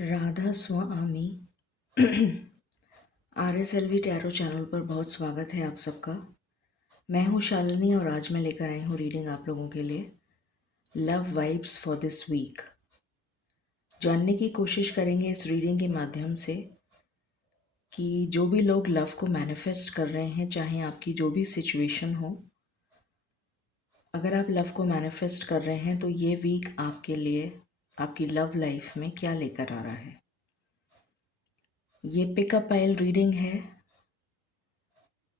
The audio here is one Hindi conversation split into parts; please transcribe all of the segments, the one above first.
राधा स्वामी RSLV टैरो चैनल पर बहुत स्वागत है आप सबका। मैं हूँ शालिनी और आज मैं लेकर आई हूँ रीडिंग आप लोगों के लिए love vibes for this week. जानने की कोशिश करेंगे इस रीडिंग के माध्यम से कि जो भी लोग लव को मैनिफेस्ट कर रहे हैं, चाहे आपकी जो भी सिचुएशन हो, अगर आप लव को मैनिफेस्ट कर रहे हैं तो ये वीक आपके लिए आपकी लव लाइफ में क्या लेकर आ रहा है। ये पिकअप पाइल रीडिंग है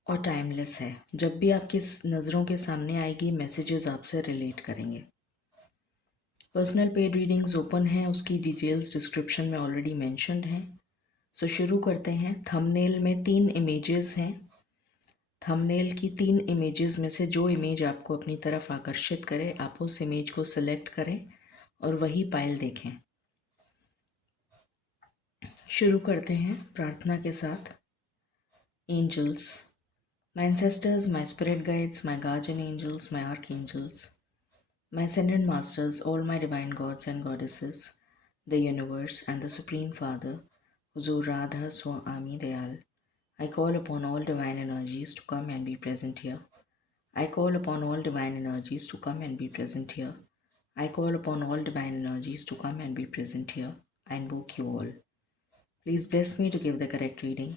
और टाइमलेस है। जब भी आपकी नज़रों के सामने आएगी मैसेजेस आपसे रिलेट करेंगे। पर्सनल पेड रीडिंग्स ओपन है, उसकी डिटेल्स डिस्क्रिप्शन में ऑलरेडी मेंशन्ड हैं। सो शुरू करते हैं। थंबनेल में 3 इमेजेस हैं। थंबनेल की 3 इमेजेस में से जो इमेज आपको अपनी तरफ आकर्षित करे आप उस इमेज को सिलेक्ट करें और वही पाइल देखें। शुरू करते हैं प्रार्थना के साथ। Angels, my ancestors, my spirit guides, my guardian angels, my archangels, my ascended masters, all my divine gods and goddesses, the universe and the Supreme Father, Huzur Radha Swami Dayal, I call upon all divine energies to come and be present here. I call upon all divine energies to come and be present here. I call upon all divine energies to come and be present here. I invoke you all. Please bless me to give the correct reading.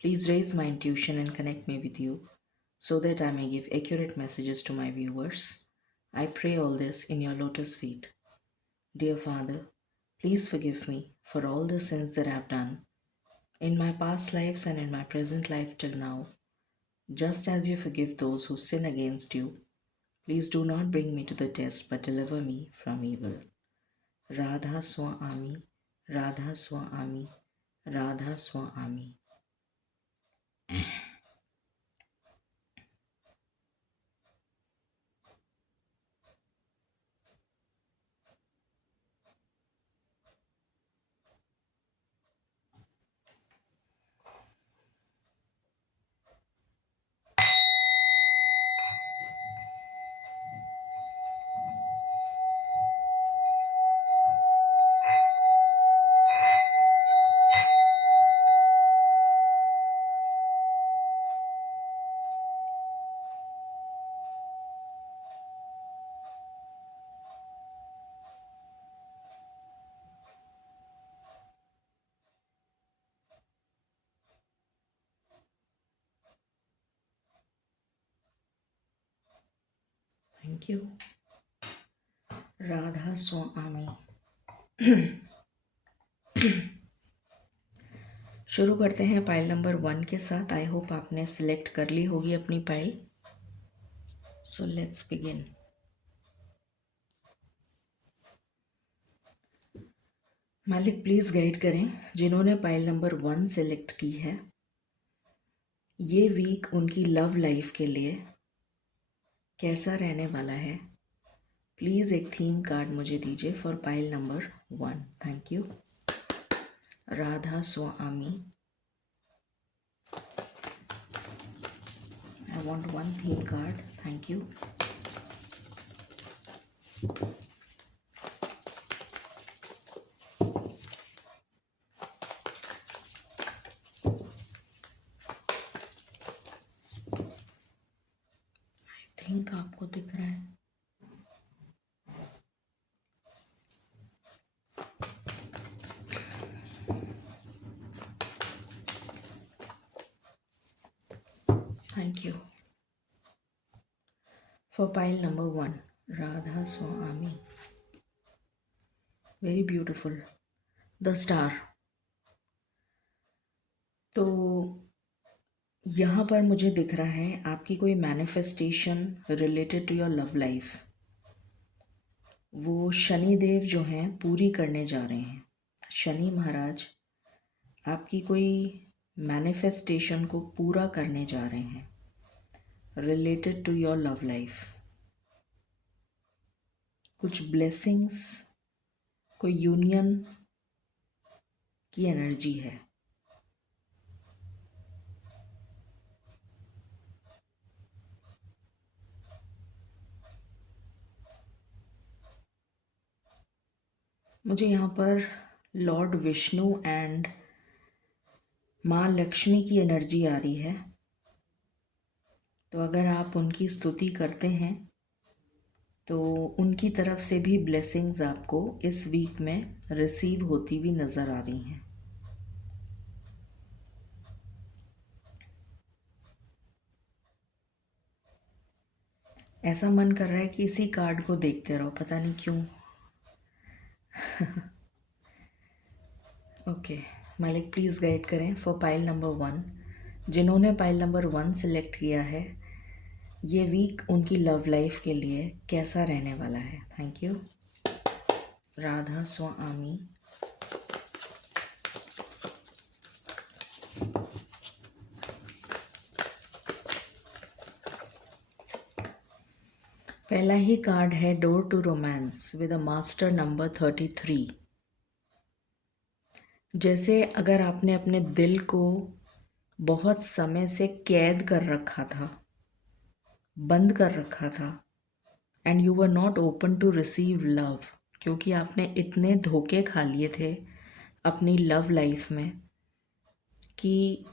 Please raise my intuition and connect me with you so that I may give accurate messages to my viewers. I pray all this in your lotus feet. Dear Father, please forgive me for all the sins that I have done in my past lives and in my present life till now. Just as you forgive those who sin against you, please do not bring me to the test but deliver me from evil. Radha Swami, Radha Swami, Radha Swami. Thank you. Radha Swami. शुरू करते हैं पाइल नंबर 1 के साथ। आई होप आपने सिलेक्ट कर ली होगी अपनी पाइल। So let's begin. मालिक प्लीज़ गाइड करें जिन्होंने पाइल नंबर 1 सेलेक्ट की है। ये वीक उनकी लव लाइफ के लिए कैसा रहने वाला है। प्लीज़ एक थीम कार्ड मुझे दीजिए for pile number 1। Thank you. Radha Swami. I want one theme card. Thank you. I think आपको दिख रहा है। Thank you. For pile number 1, Radha Swami. Very beautiful. The Star. तो यहाँ पर मुझे दिख रहा है आपकी कोई manifestation related to your love life वो शनिदेव जो हैं पूरी करने जा रहे हैं। शनि महाराज आपकी कोई मैनिफेस्टेशन को पूरा करने जा रहे हैं related to your love life. कुछ ब्लेसिंग्स, कोई यूनियन की एनर्जी है। मुझे यहाँ पर लॉर्ड विष्णु एंड माँ लक्ष्मी की एनर्जी आ रही है। तो अगर आप उनकी स्तुति करते हैं तो उनकी तरफ से भी ब्लेसिंग्स आपको इस वीक में रिसीव होती हुई नज़र आ रही हैं। ऐसा मन कर रहा है कि इसी कार्ड को देखते रहो, पता नहीं क्यों। ओके, मालिक प्लीज़ गाइड करें फॉर पाइल नंबर 1। जिन्होंने पाइल नंबर 1 सिलेक्ट किया है, ये वीक उनकी लव लाइफ के लिए कैसा रहने वाला है। Thank you. राधा स्वामी। पहला ही कार्ड है door to romance with a master number 33। जैसे अगर आपने अपने दिल को बहुत समय से कैद कर रखा था, बंद कर रखा था, and you were not open to receive love, क्योंकि आपने इतने धोखे खा लिए थे अपनी लव लाइफ में कि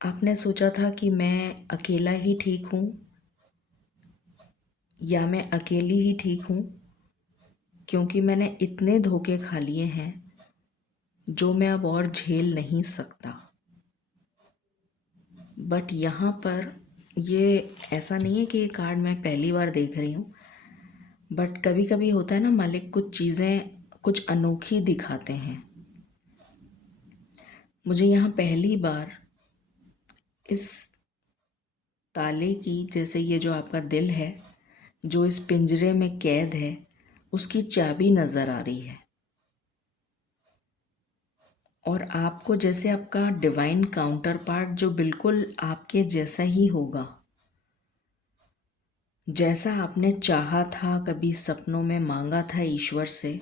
आपने सोचा था कि मैं अकेला ही ठीक हूँ या मैं अकेली ही ठीक हूँ, क्योंकि मैंने इतने धोखे खा लिए हैं जो मैं अब और झेल नहीं सकता। बट यहाँ पर ये ऐसा नहीं है कि ये कार्ड मैं पहली बार देख रही हूँ, बट कभी कभी होता है ना, मालिक कुछ चीज़ें कुछ अनोखी दिखाते हैं। मुझे यहाँ पहली बार इस ताले की, जैसे ये जो आपका दिल है जो इस पिंजरे में कैद है, उसकी चाबी नज़र आ रही है। और आपको जैसे आपका डिवाइन काउंटर पार्ट जो बिल्कुल आपके जैसा ही होगा, जैसा आपने चाहा था, कभी सपनों में मांगा था ईश्वर से,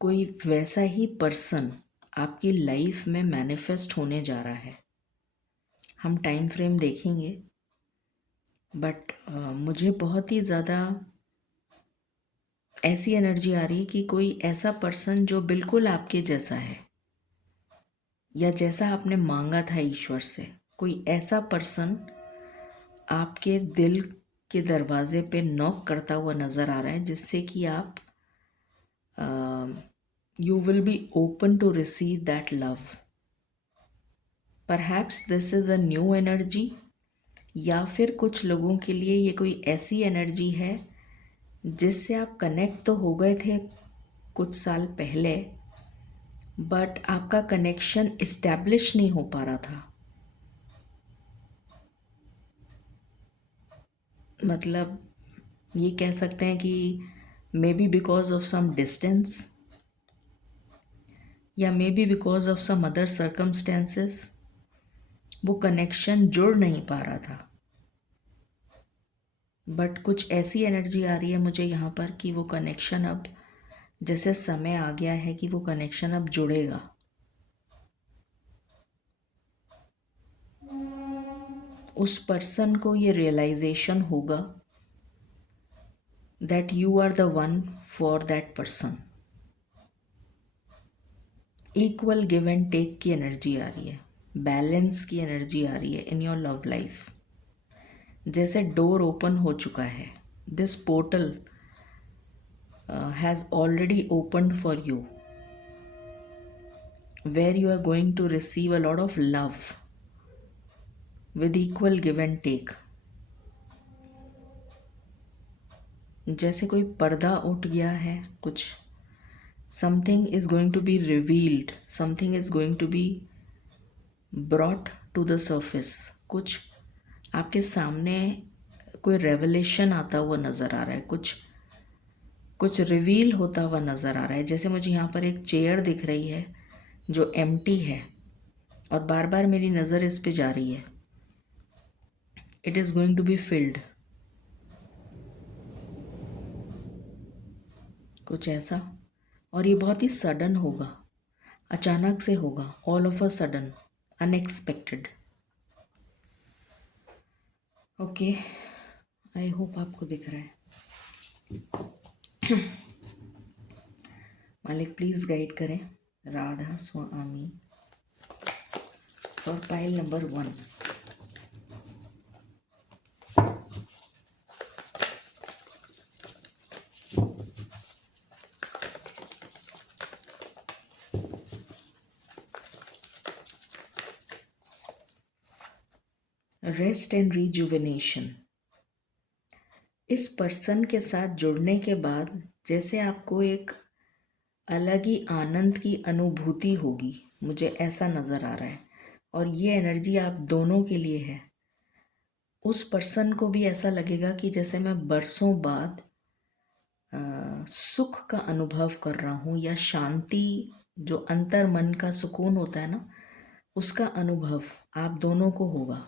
कोई वैसा ही पर्सन आपकी लाइफ में मैनिफेस्ट होने जा रहा है। हम टाइम फ्रेम देखेंगे, बट मुझे बहुत ही ज़्यादा ऐसी एनर्जी आ रही है कि कोई ऐसा पर्सन जो बिल्कुल आपके जैसा है या जैसा आपने मांगा था ईश्वर से, कोई ऐसा पर्सन आपके दिल के दरवाजे पे नॉक करता हुआ नज़र आ रहा है, जिससे कि आप you will be open to receive that love. Perhaps this is a new energy, या फिर कुछ लोगों के लिए ये कोई ऐसी एनर्जी है जिससे आप कनेक्ट तो हो गए थे कुछ साल पहले, बट आपका कनेक्शन इस्टेब्लिश नहीं हो पा रहा था। मतलब ये कह सकते हैं कि may be because of some distance, या may be because of some other circumstances वो कनेक्शन जुड़ नहीं पा रहा था। बट कुछ ऐसी एनर्जी आ रही है मुझे यहाँ पर कि वो कनेक्शन अब, जैसे समय आ गया है कि वो कनेक्शन अब जुड़ेगा। उस पर्सन को ये रियलाइजेशन होगा that you are the one for that person. Equal give and take की एनर्जी आ रही है, बैलेंस की एनर्जी आ रही है इन योर लव लाइफ। जैसे डोर ओपन हो चुका है, this portal has already opened for you, where you are going to receive a lot of love with equal give and take। जैसे कोई पर्दा उठ गया है, कुछ something is going to be revealed, something is going to be brought to the surface. कुछ आपके सामने कोई रेवलेशन आता हुआ नज़र आ रहा है, कुछ कुछ रिवील होता हुआ नज़र आ रहा है। जैसे मुझे यहाँ पर एक चेयर दिख रही है जो एम्प्टी है और बार बार मेरी नज़र इस पे जा रही है। It is going to be filled, कुछ ऐसा। और ये बहुत ही सडन होगा, अचानक से होगा, all of a sudden, unexpected. Okay, I hope आपको दिख रहा है। मालिक प्लीज़ गाइड करें Radha Swami for pile number 1. Rest and rejuvenation. इस पर्सन के साथ जुड़ने के बाद जैसे आपको एक अलग ही आनंद की अनुभूति होगी, मुझे ऐसा नज़र आ रहा है। और ये एनर्जी आप दोनों के लिए है। उस पर्सन को भी ऐसा लगेगा कि जैसे मैं बरसों बाद सुख का अनुभव कर रहा हूँ, या शांति, जो अंतर मन का सुकून होता है ना, उसका अनुभव आप दोनों को होगा।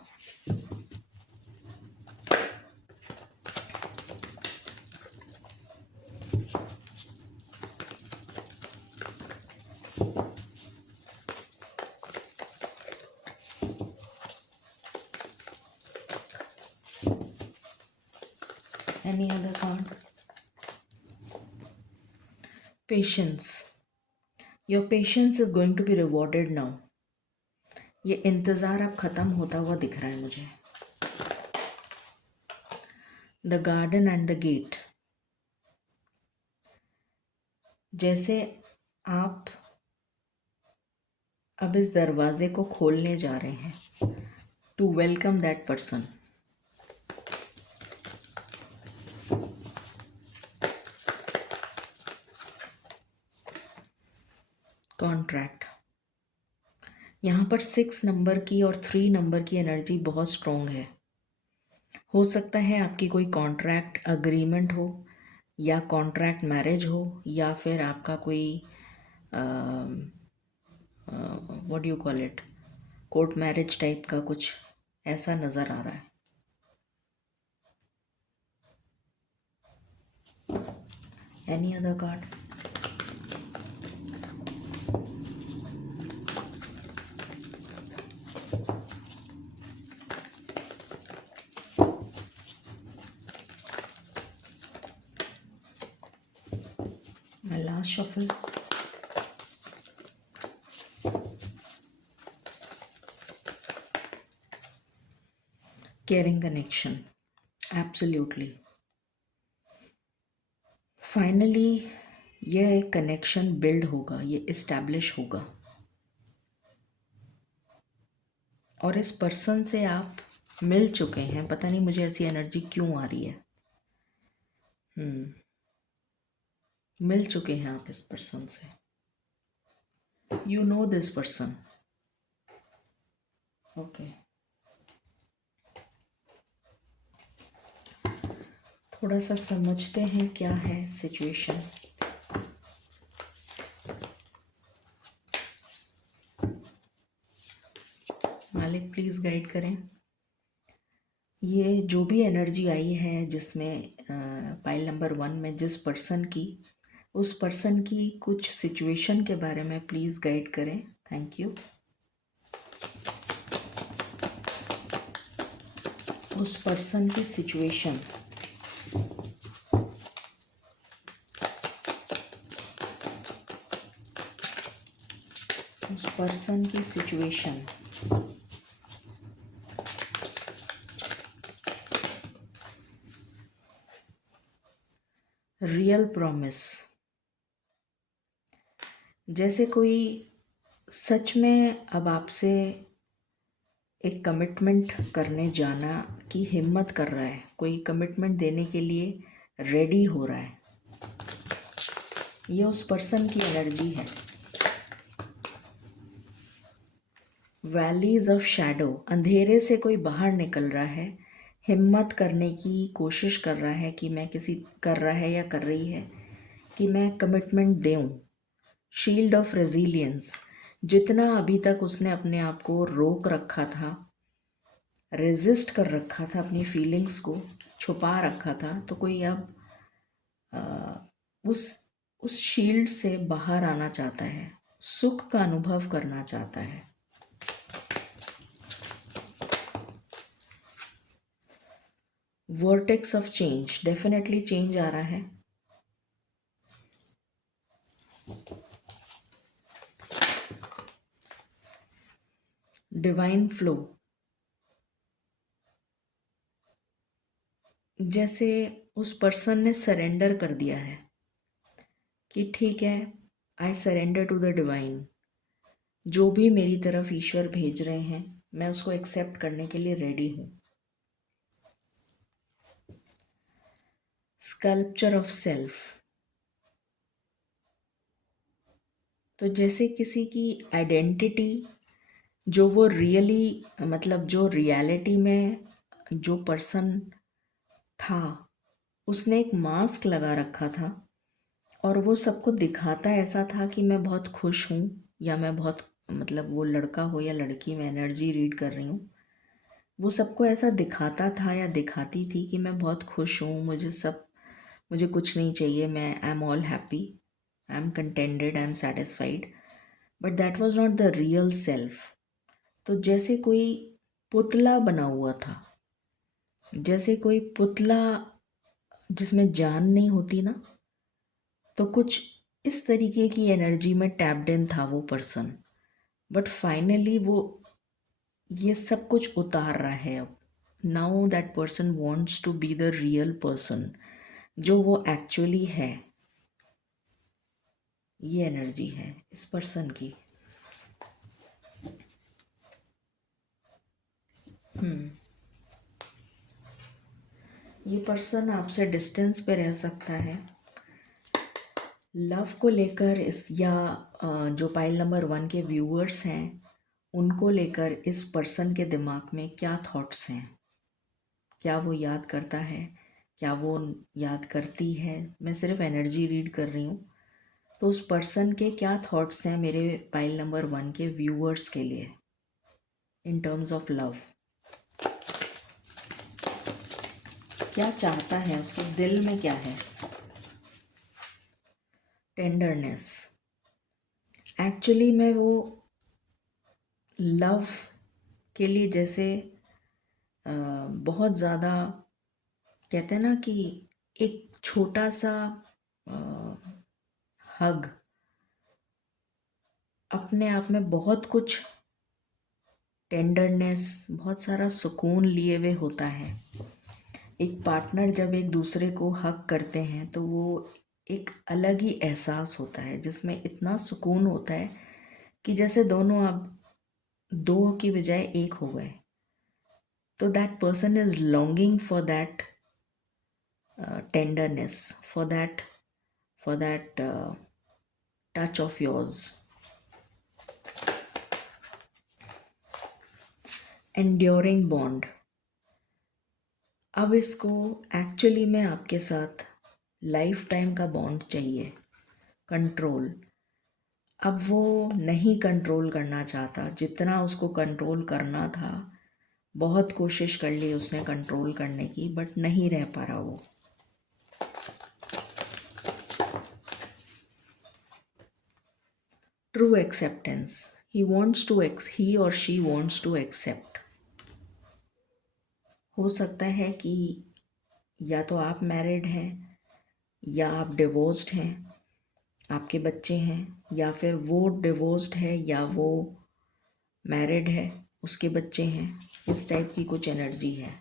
Any other card? Patience. Your patience is going to be rewarded now. ये इंतज़ार अब ख़त्म होता हुआ दिख रहा है मुझे। The garden and the gate. जैसे आप अब इस दरवाजे को खोलने जा रहे हैं to welcome that person. Contract. यहाँ पर 6 नंबर की और 3 नंबर की एनर्जी बहुत स्ट्रॉन्ग है। हो सकता है आपकी कोई कॉन्ट्रैक्ट अग्रीमेंट हो, या कॉन्ट्रैक्ट मैरिज हो, या फिर आपका कोई what do you call it, court marriage type का कुछ ऐसा नज़र आ रहा है। Any other card? My last shuffle. Caring connection. Absolutely. Finally ये कनेक्शन बिल्ड होगा, ये इस्टेब्लिश होगा। और इस पर्सन से आप मिल चुके हैं, पता नहीं मुझे ऐसी एनर्जी क्यों आ रही है। मिल चुके हैं आप इस पर्सन से। You know this person. Okay, थोड़ा सा समझते हैं क्या है सिचुएशन। मालिक प्लीज़ गाइड करें। ये जो भी एनर्जी आई है जिसमें पाइल नंबर 1 में जिस पर्सन की, उस पर्सन की कुछ सिचुएशन के बारे में प्लीज़ गाइड करें। Thank you. उस पर्सन की सिचुएशन, उस पर्सन की सिचुएशन। Real promise. जैसे कोई सच में अब आपसे एक कमिटमेंट करने जाना की हिम्मत कर रहा है, कोई कमिटमेंट देने के लिए रेडी हो रहा है। ये उस पर्सन की एनर्जी है। Valleys of shadow. अंधेरे से कोई बाहर निकल रहा है, हिम्मत करने की कोशिश कर रहा है कि मैं किसी कर रहा है या कर रही है कि मैं कमिटमेंट दूँ। Shield of resilience. जितना अभी तक उसने अपने आप को रोक रखा था, रेजिस्ट कर रखा था, अपनी फीलिंग्स को छुपा रखा था, तो कोई अब उस शील्ड से बाहर आना चाहता है, सुख का अनुभव करना चाहता है। Vertex of change. Definitely change आ रहा है। डिवाइन फ्लो, जैसे उस पर्सन ने सरेंडर कर दिया है कि ठीक है, I surrender to the divine. जो भी मेरी तरफ ईश्वर भेज रहे हैं मैं उसको एक्सेप्ट करने के लिए रेडी हूँ। स्कल्पचर ऑफ सेल्फ, तो जैसे किसी की आइडेंटिटी जो वो रियली मतलब जो रियलिटी में जो पर्सन था उसने एक मास्क लगा रखा था और वो सबको दिखाता ऐसा था कि मैं बहुत खुश हूँ, या मैं बहुत मतलब वो लड़का हो या लड़की, मैं एनर्जी रीड कर रही हूँ, वो सबको ऐसा दिखाता था या दिखाती थी कि मैं बहुत खुश हूँ, मुझे कुछ नहीं चाहिए, मैं I am all happy, I am contented, I am satisfied. But that was not the real self. तो जैसे कोई पुतला बना हुआ था, जैसे कोई पुतला जिसमें जान नहीं होती ना, तो कुछ इस तरीके की एनर्जी में टैप्ड इन था वो पर्सन। बट फाइनली वो ये सब कुछ उतार रहा है अब। Now that person wants to be the real person, जो वो एक्चुअली है। ये एनर्जी है इस पर्सन की। ये पर्सन आपसे डिस्टेंस पे रह सकता है। लव को लेकर इस या जो पाइल नंबर 1 के व्यूअर्स हैं उनको लेकर इस पर्सन के दिमाग में क्या थॉट्स हैं, क्या वो याद करता है, क्या वो याद करती है। मैं सिर्फ एनर्जी रीड कर रही हूँ। तो उस पर्सन के क्या थॉट्स हैं मेरे पाइल नंबर 1 के व्यूअर्स के लिए इन टर्म्स ऑफ लव। क्या चाहता है, उसके दिल में क्या है। टेंडरनेस, एक्चुअली में वो लव के लिए जैसे बहुत ज़्यादा कहते हैं ना कि एक छोटा सा हग अपने आप में बहुत कुछ टेंडरनेस, बहुत सारा सुकून लिए हुए होता है। एक पार्टनर जब एक दूसरे को हग करते हैं तो वो एक अलग ही एहसास होता है जिसमें इतना सुकून होता है कि जैसे दोनों अब दो की बजाय एक हो गए। तो that person is longing for that tenderness, for that touch of yours. Enduring bond, अब इसको एक्चुअली में आपके साथ लाइफ टाइम का बॉन्ड चाहिए। कंट्रोल, अब वो नहीं कंट्रोल करना चाहता, जितना उसको कंट्रोल करना था बहुत कोशिश कर ली उसने कंट्रोल करने की, बट नहीं रह पा रहा वो। True acceptance, he or she wants to accept। हो सकता है कि या तो आप मैरिड हैं या आप डिवोर्स्ड हैं, आपके बच्चे हैं, या फिर वो डिवोर्स्ड है या वो मैरिड है, उसके बच्चे हैं। इस टाइप की कुछ एनर्जी है।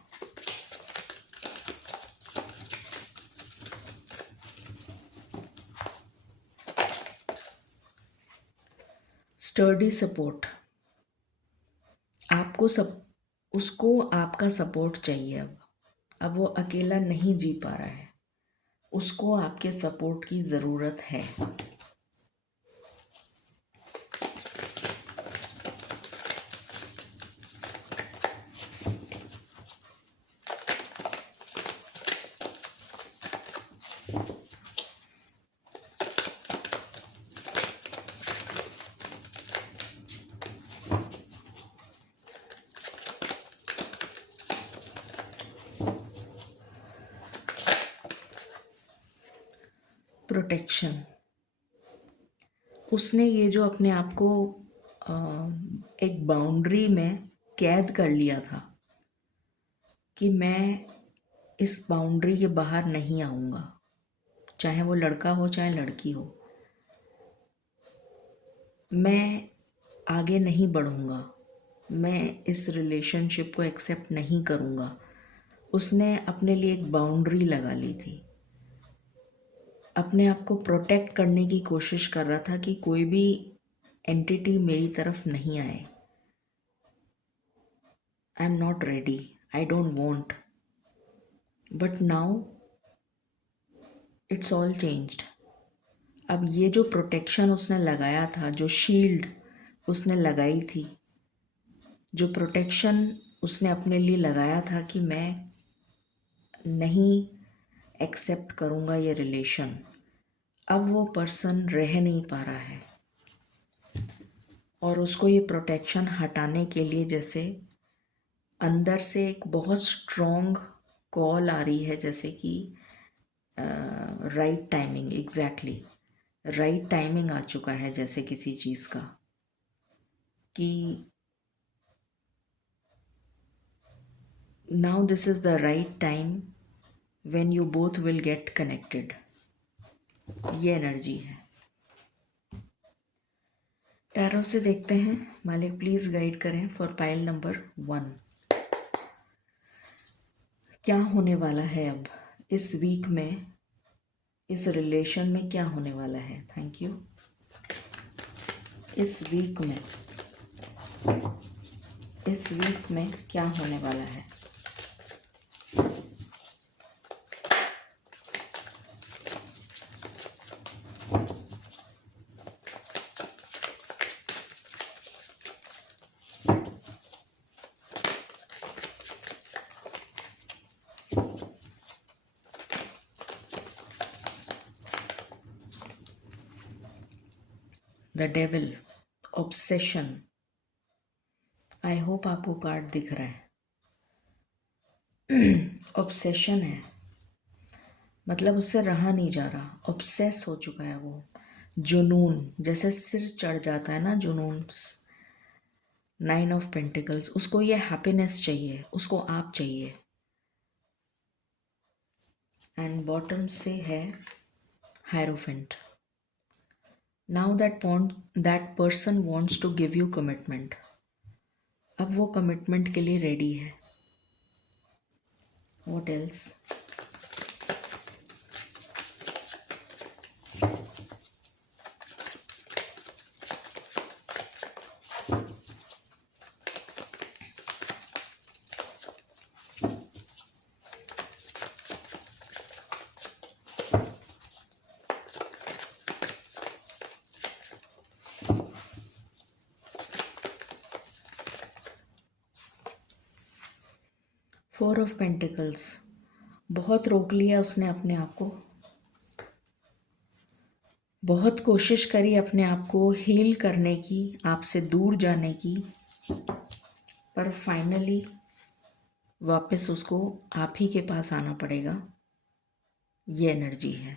स्टर्डी सपोर्ट, उसको आपका सपोर्ट चाहिए। अब वो अकेला नहीं जी पा रहा है, उसको आपके सपोर्ट की ज़रूरत है। प्रोटेक्शन, उसने ये जो अपने आप को एक बाउंड्री में कैद कर लिया था कि मैं इस बाउंड्री के बाहर नहीं आऊँगा, चाहे वो लड़का हो चाहे लड़की हो, मैं आगे नहीं बढ़ूँगा, मैं इस रिलेशनशिप को एक्सेप्ट नहीं करूँगा। उसने अपने लिए एक बाउंड्री लगा ली थी, अपने आप को प्रोटेक्ट करने की कोशिश कर रहा था कि कोई भी एंटिटी मेरी तरफ नहीं आए। I am not ready, I don't want, but now it's all changed. अब ये जो प्रोटेक्शन उसने लगाया था, जो शील्ड उसने लगाई थी, जो प्रोटेक्शन उसने अपने लिए लगाया था कि मैं नहीं एक्सेप्ट करूँगा ये रिलेशन, अब वो पर्सन रह नहीं पा रहा है और उसको ये प्रोटेक्शन हटाने के लिए जैसे अंदर से एक बहुत स्ट्रॉन्ग कॉल आ रही है, जैसे कि right timing, exactly right timing आ चुका है जैसे किसी चीज़ का, कि now this is the right time when you both will get connected. ये एनर्जी है। टैरो से देखते हैं, मालिक प्लीज़ गाइड करें फॉर पाइल नंबर 1। क्या होने वाला है अब इस वीक में, इस रिलेशन में क्या होने वाला है? Thank you. इस वीक में क्या होने वाला है? The devil, obsession. I hope आपको कार्ड दिख रहा है। ऑब्सेशन है, मतलब उससे रहा नहीं जा रहा, ऑब्सेस हो चुका है वो। जुनून, जैसे सिर चढ़ जाता है ना, जुनून। 9 ऑफ पेंटिकल्स, उसको ये हैप्पीनेस चाहिए, उसको आप चाहिए। एंड बॉटम से है hierophant. Now that person wants to give you commitment. अब वो कमिटमेंट के लिए रेडी है। What else? 4 of pentacles. बहुत रोक लिया उसने अपने आप को, बहुत कोशिश करी अपने आप को हील करने की, आपसे दूर जाने की, पर फाइनली वापस उसको आप ही के पास आना पड़ेगा। ये एनर्जी है।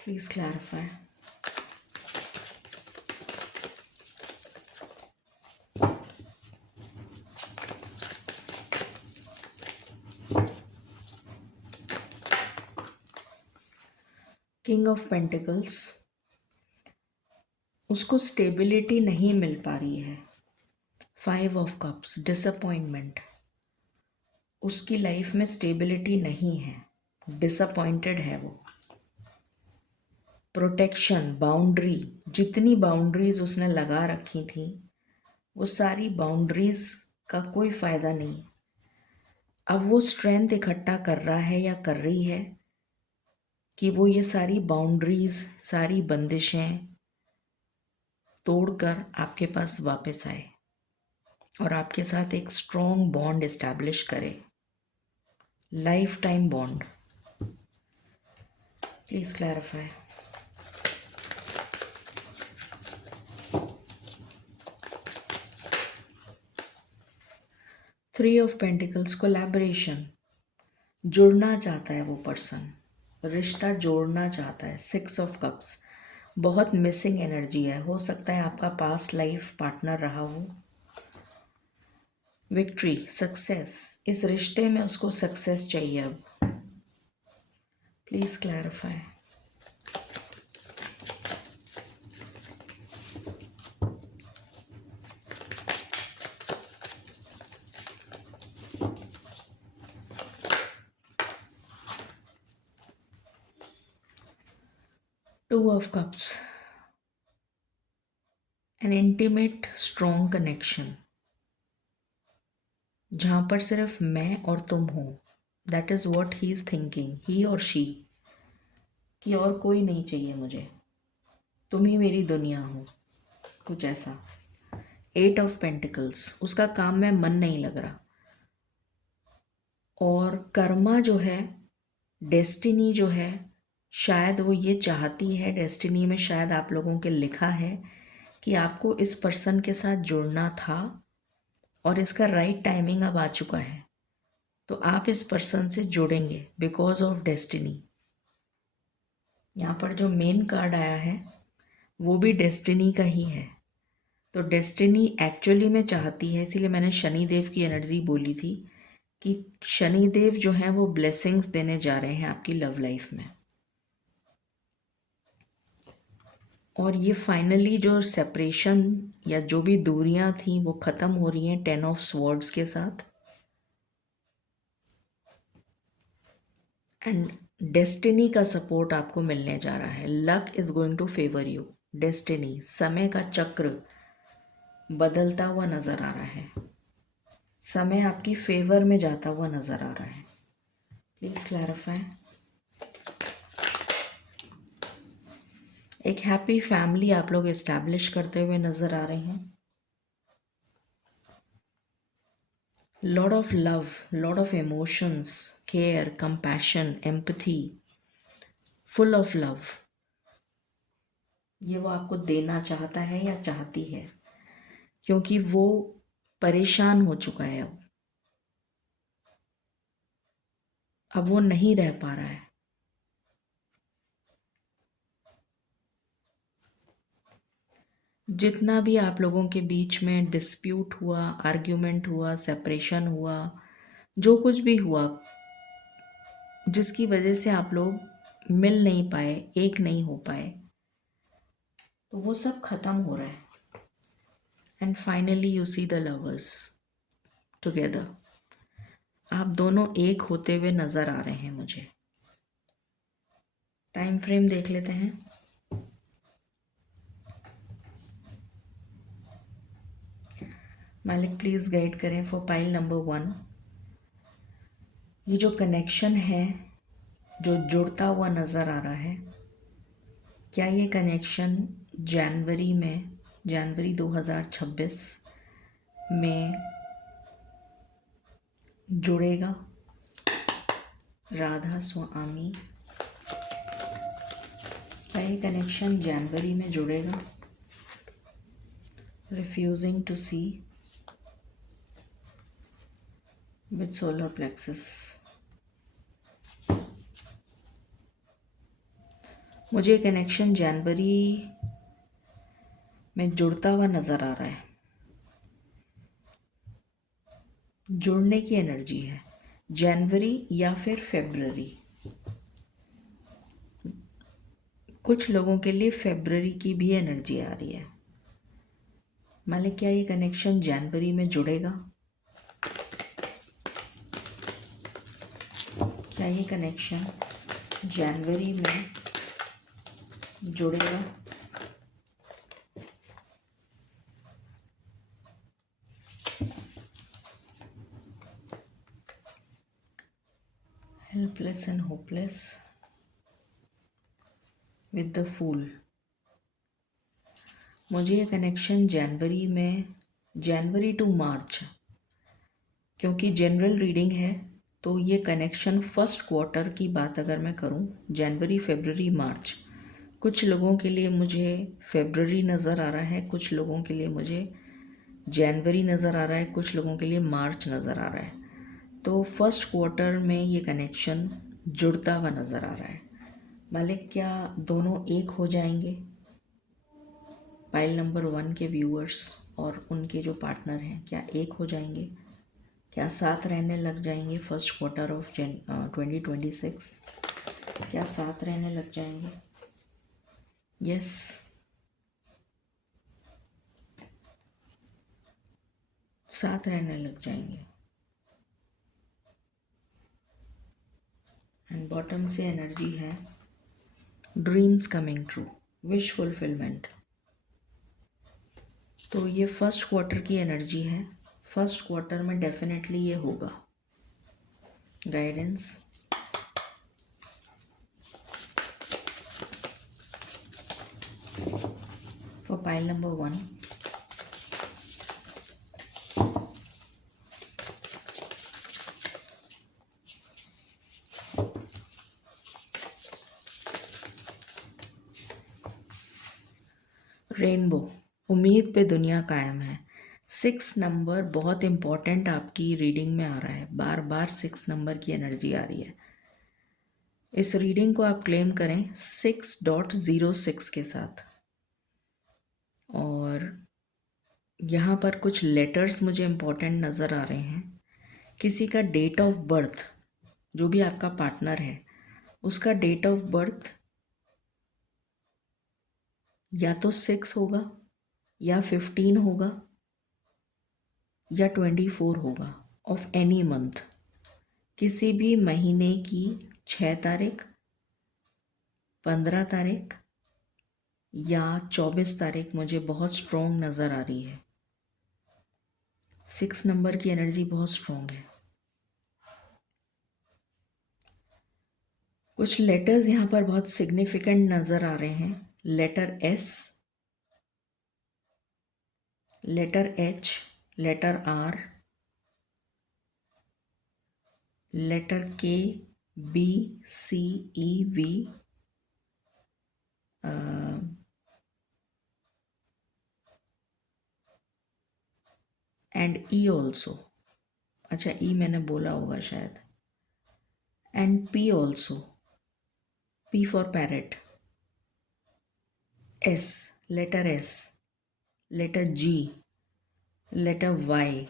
Please clarify. King of pentacles, उसको स्टेबिलिटी नहीं मिल पा रही है। 5 ऑफ कप्स, डिसअपॉइंटमेंट। उसकी लाइफ में स्टेबिलिटी नहीं है, डिसअपॉइंटेड है वो। प्रोटेक्शन, बाउंड्री, जितनी बाउंड्रीज उसने लगा रखी थी, वो सारी बाउंड्रीज का कोई फ़ायदा नहीं। अब वो स्ट्रेंथ इकट्ठा कर रहा है या कर रही है कि वो ये सारी बाउंड्रीज, सारी बंदिशें तोड़कर आपके पास वापस आए और आपके साथ एक स्ट्रॉन्ग बॉन्ड इस्टेब्लिश करे, life time bound. Please clarify. Three of pentacles, collaboration. जुड़ना चाहता है वो पर्सन, रिश्ता जोड़ना चाहता है। 6 ऑफ कप्स, बहुत मिसिंग एनर्जी है। हो सकता है आपका पास्ट लाइफ पार्टनर रहा हो। विक्ट्री, सक्सेस, इस रिश्ते में उसको सक्सेस चाहिए अब। Please clarify. Two of Cups. An intimate, strong connection. जहाँ पर सिर्फ मैं और तुम हो. That is what he is thinking, he or she. कि और कोई नहीं चाहिए मुझे, तुम ही मेरी दुनिया हो, कुछ ऐसा. 8 of Pentacles. उसका काम में मन नहीं लग रहा. और कर्मा जो है, डेस्टिनी जो है, शायद वो ये चाहती है, डेस्टिनी में शायद आप लोगों के लिखा है कि आपको इस पर्सन के साथ जुड़ना था और इसका राइट टाइमिंग अब आ चुका है. तो आप इस पर्सन से जुड़ेंगे बिकॉज ऑफ डेस्टिनी. यहाँ पर जो मेन कार्ड आया है वो भी डेस्टिनी का ही है. तो डेस्टिनी एक्चुअली में चाहती है, इसीलिए मैंने शनिदेव की एनर्जी बोली थी कि शनिदेव जो हैं वो ब्लेसिंग्स देने जा रहे हैं आपकी लव लाइफ में. और ये फाइनली जो सेपरेशन या जो भी दूरियां थी वो ख़त्म हो रही हैं 10 ऑफ स्वॉर्ड्स के साथ. एंड डेस्टिनी का सपोर्ट आपको मिलने जा रहा है. Luck is going to favour you. Destiny, समय का चक्र बदलता हुआ नज़र आ रहा है. समय आपकी फेवर में जाता हुआ नज़र आ रहा है. Please clarify. एक हैप्पी फैमिली आप लोग इस्टेब्लिश करते हुए नज़र आ रहे हैं. Lot of love, lot of emotions, care, compassion, empathy, full of love. ये वो आपको देना चाहता है या चाहती है, क्योंकि वो परेशान हो चुका है. अब वो नहीं रह पा रहा है. जितना भी आप लोगों के बीच में डिस्प्यूट हुआ, आर्ग्यूमेंट हुआ, सेपरेशन हुआ, जो कुछ भी हुआ जिसकी वजह से आप लोग मिल नहीं पाए, एक नहीं हो पाए, तो वो सब खत्म हो रहा है. And finally you see the lovers together. आप दोनों एक होते हुए नज़र आ रहे हैं मुझे. टाइम फ्रेम देख लेते हैं. मालिक प्लीज़ गाइड करें फॉर पाइल नंबर 1. ये जो कनेक्शन है जो जुड़ता हुआ नज़र आ रहा है, क्या ये कनेक्शन जनवरी 2026 में जुड़ेगा? राधा स्वामी, क्या ये कनेक्शन जनवरी में जुड़ेगा? Refusing to see with solar plexus. मुझे कनेक्शन जनवरी में जुड़ता हुआ नज़र आ रहा है. जुड़ने की एनर्जी है. जनवरी या फिर फरवरी. कुछ लोगों के लिए फरवरी की भी एनर्जी आ रही है. मालिक क्या ये कनेक्शन जनवरी में जुड़ेगा? क्या ये कनेक्शन जनवरी में जुड़ेगा? Helpless and hopeless with the fool. मुझे ये कनेक्शन जनवरी टू मार्च, क्योंकि जनरल रीडिंग है तो ये कनेक्शन फर्स्ट क्वार्टर की बात अगर मैं करूं, जनवरी, फरवरी, मार्च. कुछ लोगों के लिए मुझे फरवरी नज़र आ रहा है, कुछ लोगों के लिए मुझे जनवरी नज़र आ रहा है, कुछ लोगों के लिए मार्च नज़र आ रहा है. तो फर्स्ट क्वार्टर में ये कनेक्शन जुड़ता हुआ नज़र आ रहा है. मालिक क्या दोनों एक हो जाएंगे? पाइल नंबर 1 के व्यूअर्स और उनके जो पार्टनर हैं क्या एक हो जाएंगे? क्या साथ रहने लग जाएंगे फर्स्ट क्वार्टर ऑफ 2026? क्या साथ रहने लग जाएंगे? यस. साथ रहने लग जाएंगे. एंड बॉटम से एनर्जी है dreams coming true, wish fulfilment. तो ये फर्स्ट क्वार्टर की एनर्जी है। फर्स्ट क्वार्टर में डेफिनेटली ये होगा। Guidance. For pile number 1, rainbow, उम्मीद पे दुनिया कायम है। 6 नंबर बहुत इम्पॉर्टेंट आपकी रीडिंग में आ रहा है। बार बार 6 नंबर की एनर्जी आ रही है। इस रीडिंग को आप क्लेम करें 6.06 के साथ। और यहाँ पर कुछ लेटर्स मुझे इम्पॉर्टेंट नज़र आ रहे हैं। किसी का डेट ऑफ बर्थ, जो भी आपका पार्टनर है, उसका डेट ऑफ बर्थ या तो 6 होगा, या 15 होगा, या 24 होगा ऑफ एनी मंथ। किसी भी महीने की 6 तारीख, 15 तारीख या 24 तारीख मुझे बहुत स्ट्रॉन्ग नज़र आ रही है। 6 नंबर की एनर्जी बहुत स्ट्रॉन्ग है। कुछ लेटर्स यहाँ पर बहुत सिग्निफिकेंट नज़र आ रहे हैं। Letter S, letter H, letter R, letter K, B, C, E, V, and E also. अच्छा, ई मैंने बोला होगा शायद। And P also, P for parrot. S, letter S, letter G, letter Y,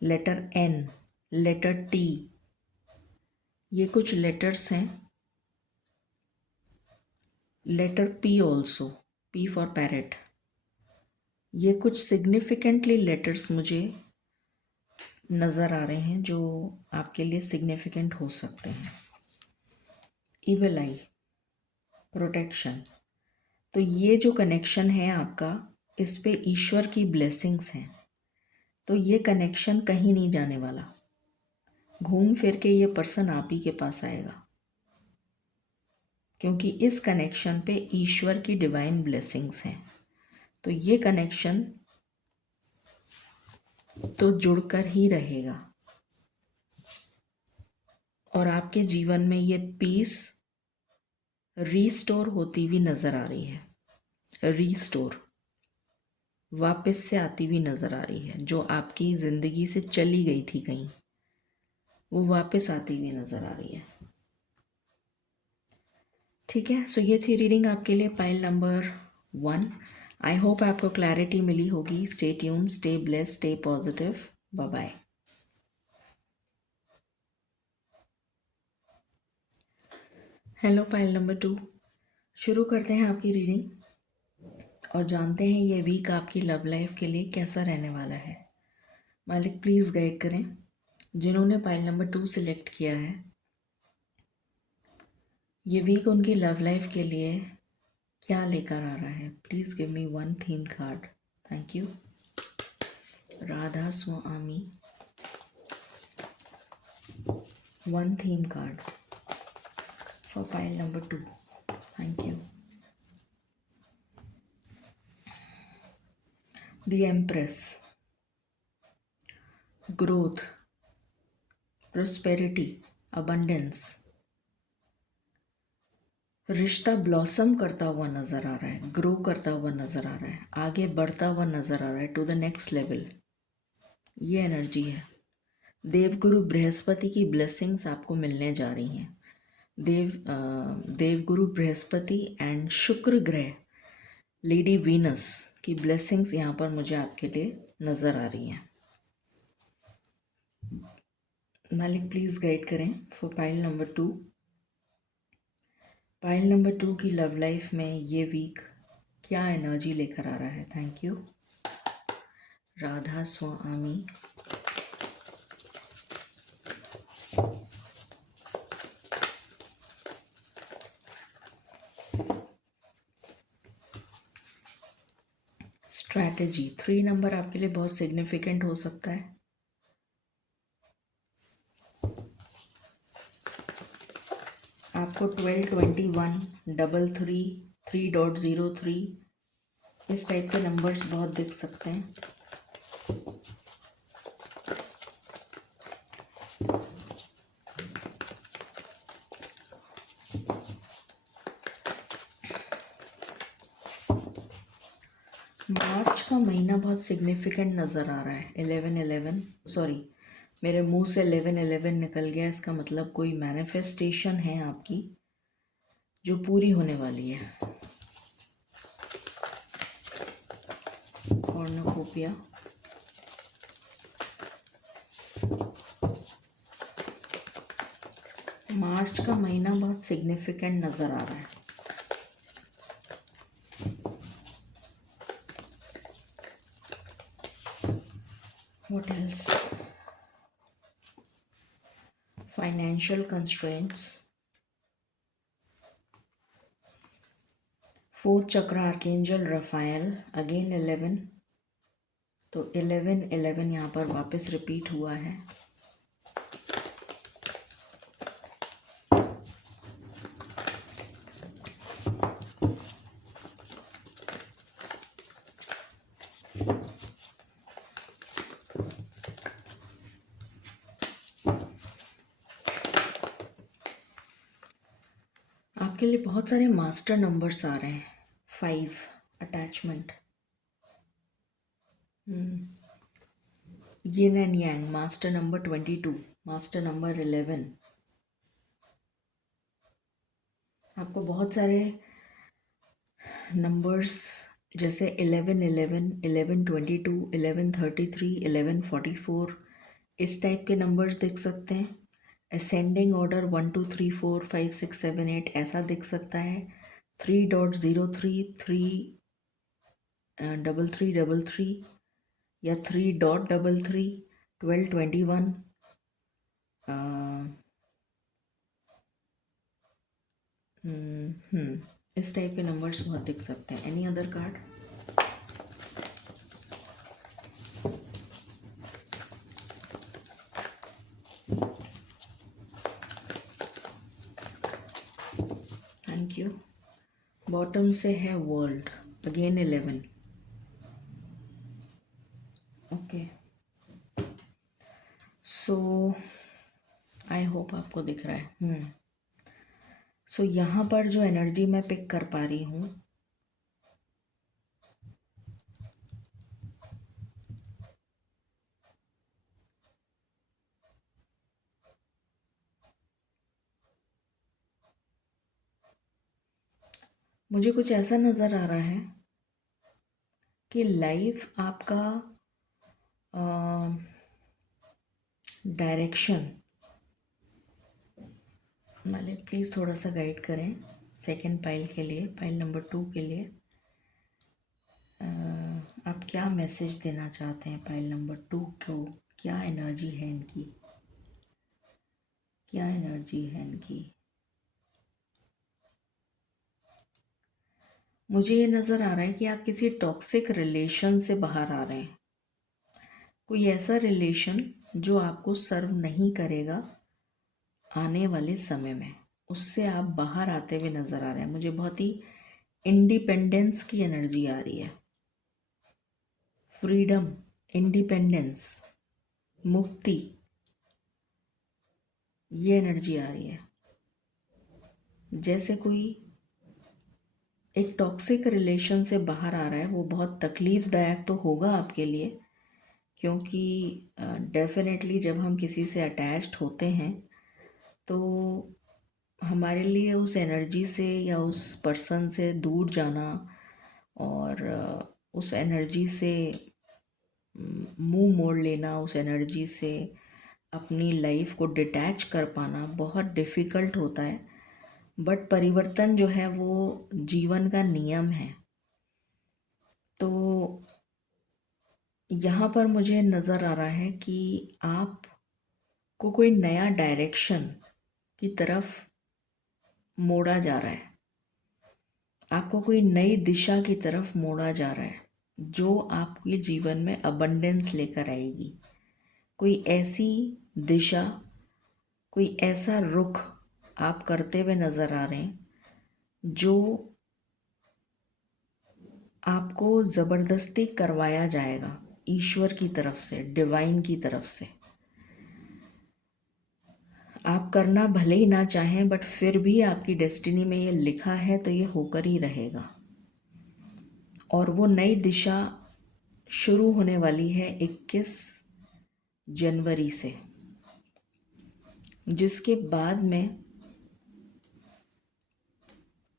letter N, letter T. ये कुछ लेटर्स हैं। Letter P also, P for parrot. ये कुछ सिग्निफिकेंटली लेटर्स मुझे नज़र आ रहे हैं जो आपके लिए सिग्निफिकेंट हो सकते हैं। इविल आई, प्रोटेक्शन। तो ये जो कनेक्शन है आपका, इस पे ईश्वर की ब्लेसिंग्स हैं। तो ये कनेक्शन कहीं नहीं जाने वाला। घूम फिर के ये पर्सन आप ही के पास आएगा, क्योंकि इस कनेक्शन पे ईश्वर की डिवाइन ब्लेसिंग्स हैं। तो ये कनेक्शन तो जुड़कर ही रहेगा और आपके जीवन में ये पीस रीस्टोर होती हुई नज़र आ रही है। रीस्टोर, वापस से आती हुई नज़र आ रही है। जो आपकी ज़िंदगी से चली गई थी कहीं, वो वापस आती हुई नज़र आ रही है। ठीक है, सो ये थी रीडिंग आपके लिए, पाइल नंबर 1। आई होप आपको क्लैरिटी मिली होगी। Stay tune, stay blessed, stay positive. Bye bye. Hello pile number 2, शुरू करते हैं आपकी रीडिंग और जानते हैं ये वीक आपकी लव लाइफ के लिए कैसा रहने वाला है। मालिक प्लीज़ गाइड करें। जिन्होंने पाइल नंबर 2 सिलेक्ट किया है, ये वीक उनकी लव लाइफ के लिए क्या लेकर आ रहा है। Please give me 1 theme card. Thank you. Radha Swami, 1 theme card for pile number 2. Thank you. The Empress, growth, prosperity, abundance. रिश्ता ब्लॉसम करता हुआ नज़र आ रहा है, ग्रो करता हुआ नज़र आ रहा है, आगे बढ़ता हुआ नज़र आ रहा है टू द नेक्स्ट लेवल। ये एनर्जी है। देवगुरु बृहस्पति की ब्लेसिंग्स आपको मिलने जा रही हैं। देवगुरु बृहस्पति एंड शुक्र ग्रह लेडी वीनस की ब्लेसिंग्स यहाँ पर मुझे आपके लिए नज़र आ रही हैं। मालिक प्लीज़ गाइड करें for pile number 2। Pile number 2 की लव लाइफ में ये वीक क्या एनर्जी लेकर आ रहा है। Thank you. Radha Swami, strategy 3 number आपके लिए बहुत सिग्निफिकेंट हो सकता है। आपको 12, 21, 33, 3.03 इस टाइप के नंबर्स बहुत दिख सकते हैं। मार्च का महीना बहुत सिग्निफिकेंट नज़र आ रहा है। 11-11 सॉरी, मेरे मुंह से 11-11 निकल गया। इसका मतलब कोई मैनिफेस्टेशन है आपकी जो पूरी होने वाली है। कॉर्नोकोपिया, मार्च का महीना बहुत सिग्निफिकेंट नज़र आ रहा है। What else? Financial constraints. Fourth chakra archangel Raphael, again 11, तो 11-11 यहाँ पर वापस रिपीट हुआ है। आपके लिए बहुत सारे मास्टर नंबर्स आ रहे हैं। 5 attachment, yin and yang, master number 22, master number 11। आपको बहुत सारे नंबर्स जैसे 11-11, 11-22, 11-33, 11-44 इस टाइप के नंबर्स दिख सकते हैं। असेंडिंग ऑर्डर 1 2 3 4 5 6 7 8 ऐसा दिख सकता है। 3.03, 3.33 या 3.33, 12-21, इस टाइप के नंबर्स बहुत दिख सकते हैं। Any other card? Thank you. Bottom से है वर्ल्ड, अगेन 11। ओके, सो आई होप आपको दिख रहा है। सो यहाँ पर जो एनर्जी मैं पिक कर पा रही हूँ, मुझे कुछ ऐसा नज़र आ रहा है कि लाइफ आपका डायरेक्शन, मालिक प्लीज़ थोड़ा सा गाइड करें सेकंड पाइल के लिए, पाइल नंबर 2 के लिए। आप क्या मैसेज देना चाहते हैं पाइल नंबर 2 को? क्या एनर्जी है इनकी? क्या एनर्जी है इनकी? मुझे ये नज़र आ रहा है कि आप किसी टॉक्सिक रिलेशन से बाहर आ रहे हैं। कोई ऐसा रिलेशन जो आपको सर्व नहीं करेगा आने वाले समय में, उससे आप बाहर आते हुए नज़र आ रहे हैं। मुझे बहुत ही इंडिपेंडेंस की एनर्जी आ रही है। फ्रीडम, इंडिपेंडेंस, मुक्ति, ये एनर्जी आ रही है। जैसे कोई एक टॉक्सिक रिलेशन से बाहर आ रहा है। वो बहुत तकलीफ़दायक तो होगा आपके लिए, क्योंकि डेफिनेटली जब हम किसी से अटैच्ड होते हैं तो हमारे लिए उस एनर्जी से या उस पर्सन से दूर जाना और उस एनर्जी से मुंह मोड़ लेना, उस एनर्जी से अपनी लाइफ को डिटैच कर पाना बहुत डिफ़िकल्ट होता है। बट परिवर्तन जो है वो जीवन का नियम है। तो यहाँ पर मुझे नज़र आ रहा है कि आपको कोई नया डायरेक्शन की तरफ मोड़ा जा रहा है। आपको कोई नई दिशा की तरफ मोड़ा जा रहा है। जो आपके जीवन में अबंडेंस लेकर आएगी। कोई ऐसी दिशा, कोई ऐसा रुख आप करते हुए नज़र आ रहे हैं जो आपको ज़बरदस्ती करवाया जाएगा ईश्वर की तरफ से, डिवाइन की तरफ से। आप करना भले ही ना चाहें, बट फिर भी आपकी डेस्टिनी में ये लिखा है तो ये होकर ही रहेगा। और वो नई दिशा शुरू होने वाली है 21 जनवरी से, जिसके बाद में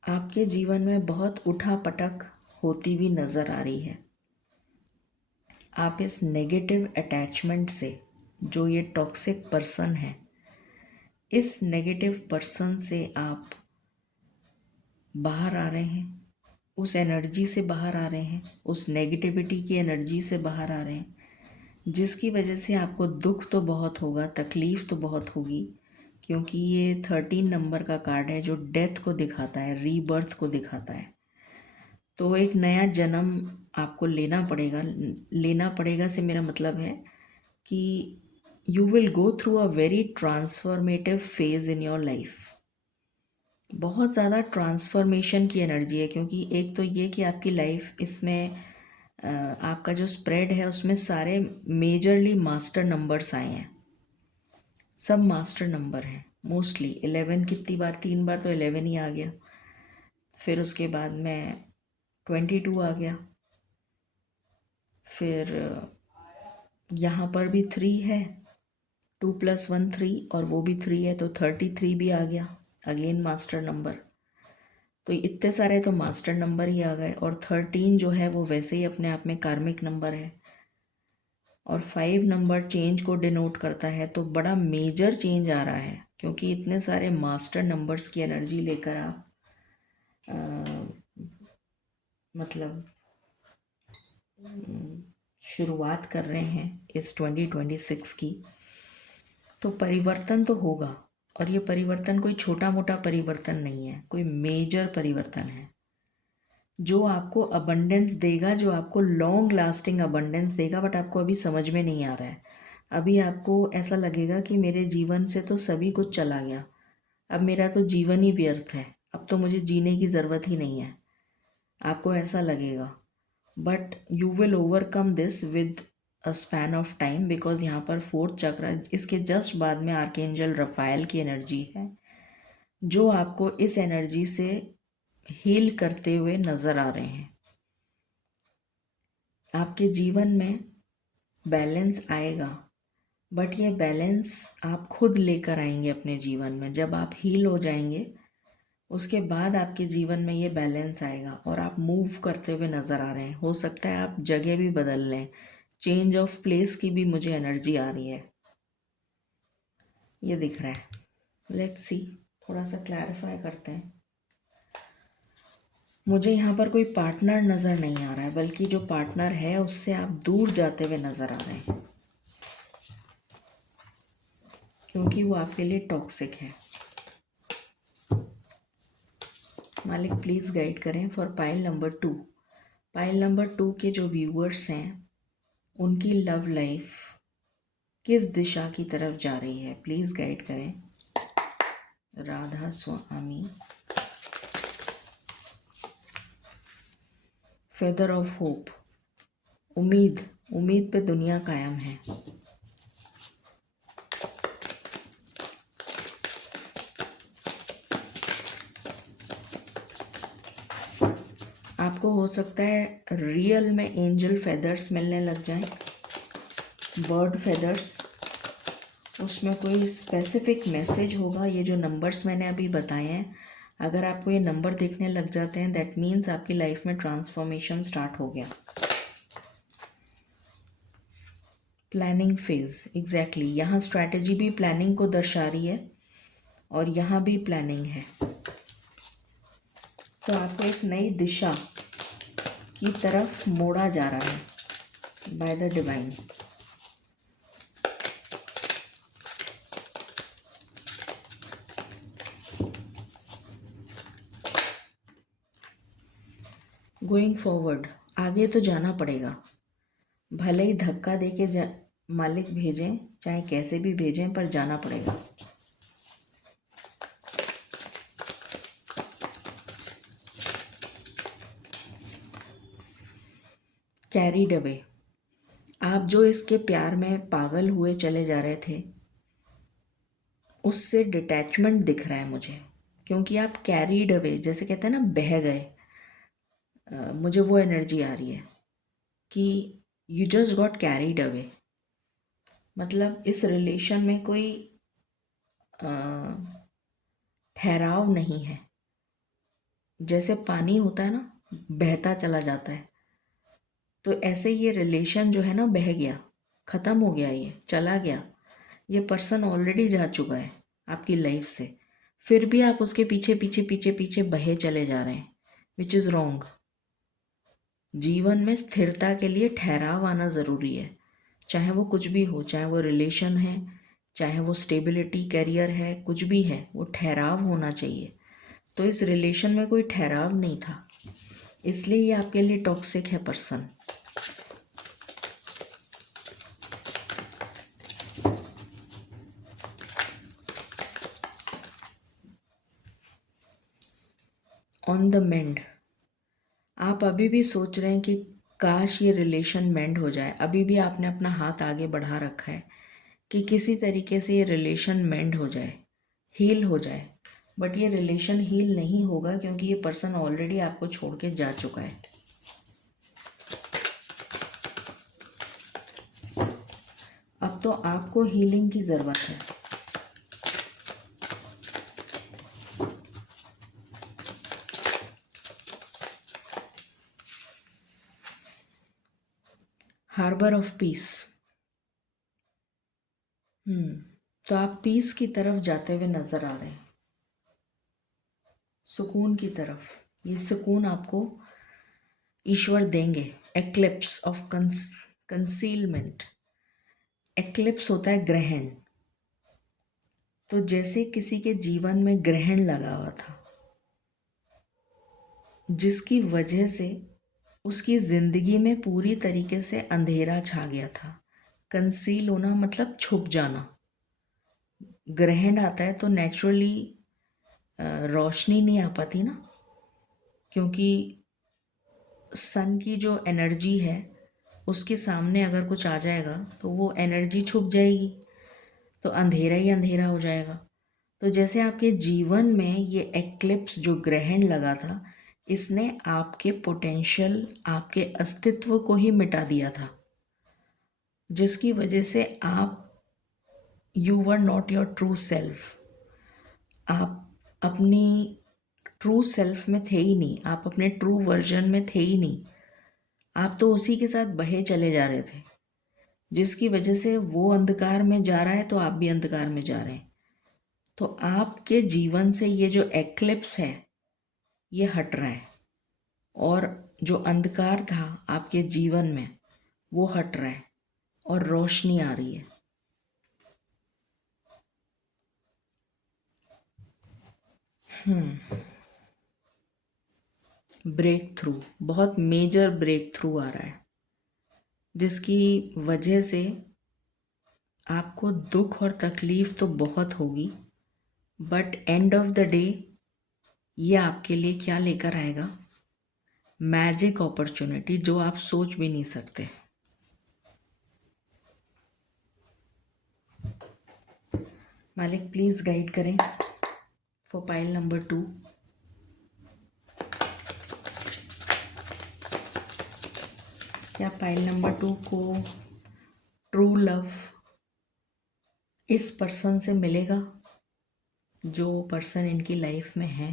आपके जीवन में बहुत उठापटक होती हुई नज़र आ रही है। आप इस नेगेटिव अटैचमेंट से, जो ये टॉक्सिक पर्सन है, इस नेगेटिव पर्सन से आप बाहर आ रहे हैं, उस एनर्जी से बाहर आ रहे हैं, उस नेगेटिविटी की एनर्जी से बाहर आ रहे हैं, जिसकी वजह से आपको दुख तो बहुत होगा, तकलीफ़ तो बहुत होगी, क्योंकि ये 13 नंबर का कार्ड है जो डेथ को दिखाता है, रीबर्थ को दिखाता है। तो एक नया जन्म आपको लेना पड़ेगा से मेरा मतलब है कि you will go through a very transformative phase in your life. बहुत ज़्यादा ट्रांसफॉर्मेशन की एनर्जी है, क्योंकि एक तो ये कि आपकी लाइफ इसमें आपका जो स्प्रेड है उसमें सारे मेजरली मास्टर नंबर्स आए हैं, सब मास्टर नंबर हैं मोस्टली। 11 कितनी बार, 3 बार तो 11 ही आ गया। फिर उसके बाद में 22 आ गया। फिर यहाँ पर भी 3 है, 2 + 1 3, और वो भी 3 है तो 33 भी आ गया, अगेन मास्टर नंबर। तो इतने सारे तो मास्टर नंबर ही आ गए। और 13 जो है वो वैसे ही अपने आप में कार्मिक नंबर है। और 5 नंबर चेंज को डिनोट करता है, तो बड़ा मेजर चेंज आ रहा है, क्योंकि इतने सारे मास्टर नंबर्स की एनर्जी लेकर आप मतलब शुरुआत कर रहे हैं इस 2026 की। तो परिवर्तन तो होगा, और ये परिवर्तन कोई छोटा मोटा परिवर्तन नहीं है, कोई मेजर परिवर्तन है जो आपको अबंडेंस देगा, जो आपको लॉन्ग लास्टिंग अबंडेंस देगा। बट आपको अभी समझ में नहीं आ रहा है। अभी आपको ऐसा लगेगा कि मेरे जीवन से तो सभी कुछ चला गया, अब मेरा तो जीवन ही व्यर्थ है, अब तो मुझे जीने की ज़रूरत ही नहीं है, आपको ऐसा लगेगा। But you will overcome this with a span of time, because यहाँ पर 4th चक्र, इसके जस्ट बाद में आर्कएंजल रफाएल की एनर्जी है, जो आपको इस एनर्जी से हील करते हुए नज़र आ रहे हैं। आपके जीवन में बैलेंस आएगा, बट ये बैलेंस आप खुद लेकर आएंगे अपने जीवन में। जब आप हील हो जाएंगे उसके बाद आपके जीवन में ये बैलेंस आएगा, और आप मूव करते हुए नज़र आ रहे हैं। हो सकता है आप जगह भी बदल लें, चेंज ऑफ प्लेस की भी मुझे एनर्जी आ रही है, ये दिख रहा है। लेट्स सी, थोड़ा सा क्लैरिफाई करते हैं। मुझे यहाँ पर कोई पार्टनर नज़र नहीं आ रहा है, बल्कि जो पार्टनर है उससे आप दूर जाते हुए नज़र आ रहे हैं, क्योंकि वो आपके लिए टॉक्सिक है। मालिक प्लीज़ गाइड करें for pile number 2। Pile number 2 के जो व्यूअर्स हैं उनकी लव लाइफ किस दिशा की तरफ जा रही है, प्लीज़ गाइड करें। राधा स्वामी, फेदर ऑफ होप, उम्मीद पे दुनिया कायम है। आपको हो सकता है रियल में एंजल फेदर्स मिलने लग जाएं, बर्ड फेदर्स, उसमें कोई स्पेसिफिक मैसेज होगा। ये जो नंबर्स मैंने अभी बताए हैं, अगर आपको ये नंबर दिखने लग जाते हैं, दैट मीन्स आपकी लाइफ में ट्रांसफॉर्मेशन स्टार्ट हो गया। प्लानिंग फेज, एग्जैक्टली, यहाँ स्ट्रैटेजी भी प्लानिंग को दर्शा रही है, और यहाँ भी प्लानिंग है। तो आपको एक नई दिशा की तरफ मोड़ा जा रहा है by the divine. Going forward, आगे तो जाना पड़ेगा, भले ही धक्का दे के मालिक भेजें, चाहे कैसे भी भेजें, पर जाना पड़ेगा। कैरीड अवे, आप जो इसके प्यार में पागल हुए चले जा रहे थे, उससे डिटैचमेंट दिख रहा है मुझे, क्योंकि आप कैरीड अवे, जैसे कहते हैं ना बह गए, मुझे वो एनर्जी आ रही है कि you just got carried away. मतलब इस रिलेशन में कोई ठहराव नहीं है, जैसे पानी होता है ना, बहता चला जाता है, तो ऐसे ये रिलेशन जो है ना बह गया, ख़त्म हो गया, ये चला गया, ये पर्सन ऑलरेडी जा चुका है आपकी लाइफ से, फिर भी आप उसके पीछे पीछे पीछे पीछे बहे चले जा रहे हैं, विच इज़ रॉन्ग। जीवन में स्थिरता के लिए ठहराव आना ज़रूरी है, चाहे वो कुछ भी हो, चाहे वो रिलेशन है, चाहे वो स्टेबिलिटी करियर है, कुछ भी है, वो ठहराव होना चाहिए। तो इस रिलेशन में कोई ठहराव नहीं था, इसलिए ये आपके लिए टॉक्सिक है पर्सन। ऑन द मेंड, आप अभी भी सोच रहे हैं कि काश ये रिलेशन मेंड हो जाए, अभी भी आपने अपना हाथ आगे बढ़ा रखा है कि किसी तरीके से ये रिलेशन मेंड हो जाए, हील हो जाए, बट ये रिलेशन हील नहीं होगा, क्योंकि ये पर्सन ऑलरेडी आपको छोड़ के जा चुका है। अब तो आपको हीलिंग की ज़रूरत है। हार्बर ऑफ पीस, तो आप पीस की तरफ जाते हुए नज़र आ रहे हैं, सुकून की तरफ। ये सुकून आपको ईश्वर देंगे। एक्लिप्स ऑफ कंसीलमेंट, एक्लिप्स होता है ग्रहण, तो जैसे किसी के जीवन में ग्रहण लगा हुआ था, जिसकी वजह से उसकी ज़िंदगी में पूरी तरीके से अंधेरा छा गया था। कंसील होना मतलब छुप जाना। ग्रहण आता है तो नेचुरली रोशनी नहीं आ पाती ना, क्योंकि सन की जो एनर्जी है उसके सामने अगर कुछ आ जाएगा तो वो एनर्जी छुप जाएगी, तो अंधेरा ही अंधेरा हो जाएगा। तो जैसे आपके जीवन में ये एक्लिप्स जो ग्रहण लगा था, इसने आपके पोटेंशियल, आपके अस्तित्व को ही मिटा दिया था, जिसकी वजह से आप you were not your true self, आप अपनी ट्रू सेल्फ में थे ही नहीं, आप अपने ट्रू वर्जन में थे ही नहीं, आप तो उसी के साथ बहे चले जा रहे थे, जिसकी वजह से वो अंधकार में जा रहा है तो आप भी अंधकार में जा रहे हैं। तो आपके जीवन से ये जो एक्लिप्स है ये हट रहा है, और जो अंधकार था आपके जीवन में वो हट रहा है और रोशनी आ रही है। ब्रेक थ्रू, बहुत मेजर ब्रेक थ्रू आ रहा है, जिसकी वजह से आपको दुख और तकलीफ तो बहुत होगी, but end of the day ये आपके लिए क्या लेकर आएगा? मैजिक अपॉर्चुनिटी, जो आप सोच भी नहीं सकते। मालिक प्लीज़ गाइड करें फॉर पाइल नंबर 2। क्या पाइल नंबर 2 को ट्रू लव इस पर्सन से मिलेगा, जो पर्सन इनकी लाइफ में है?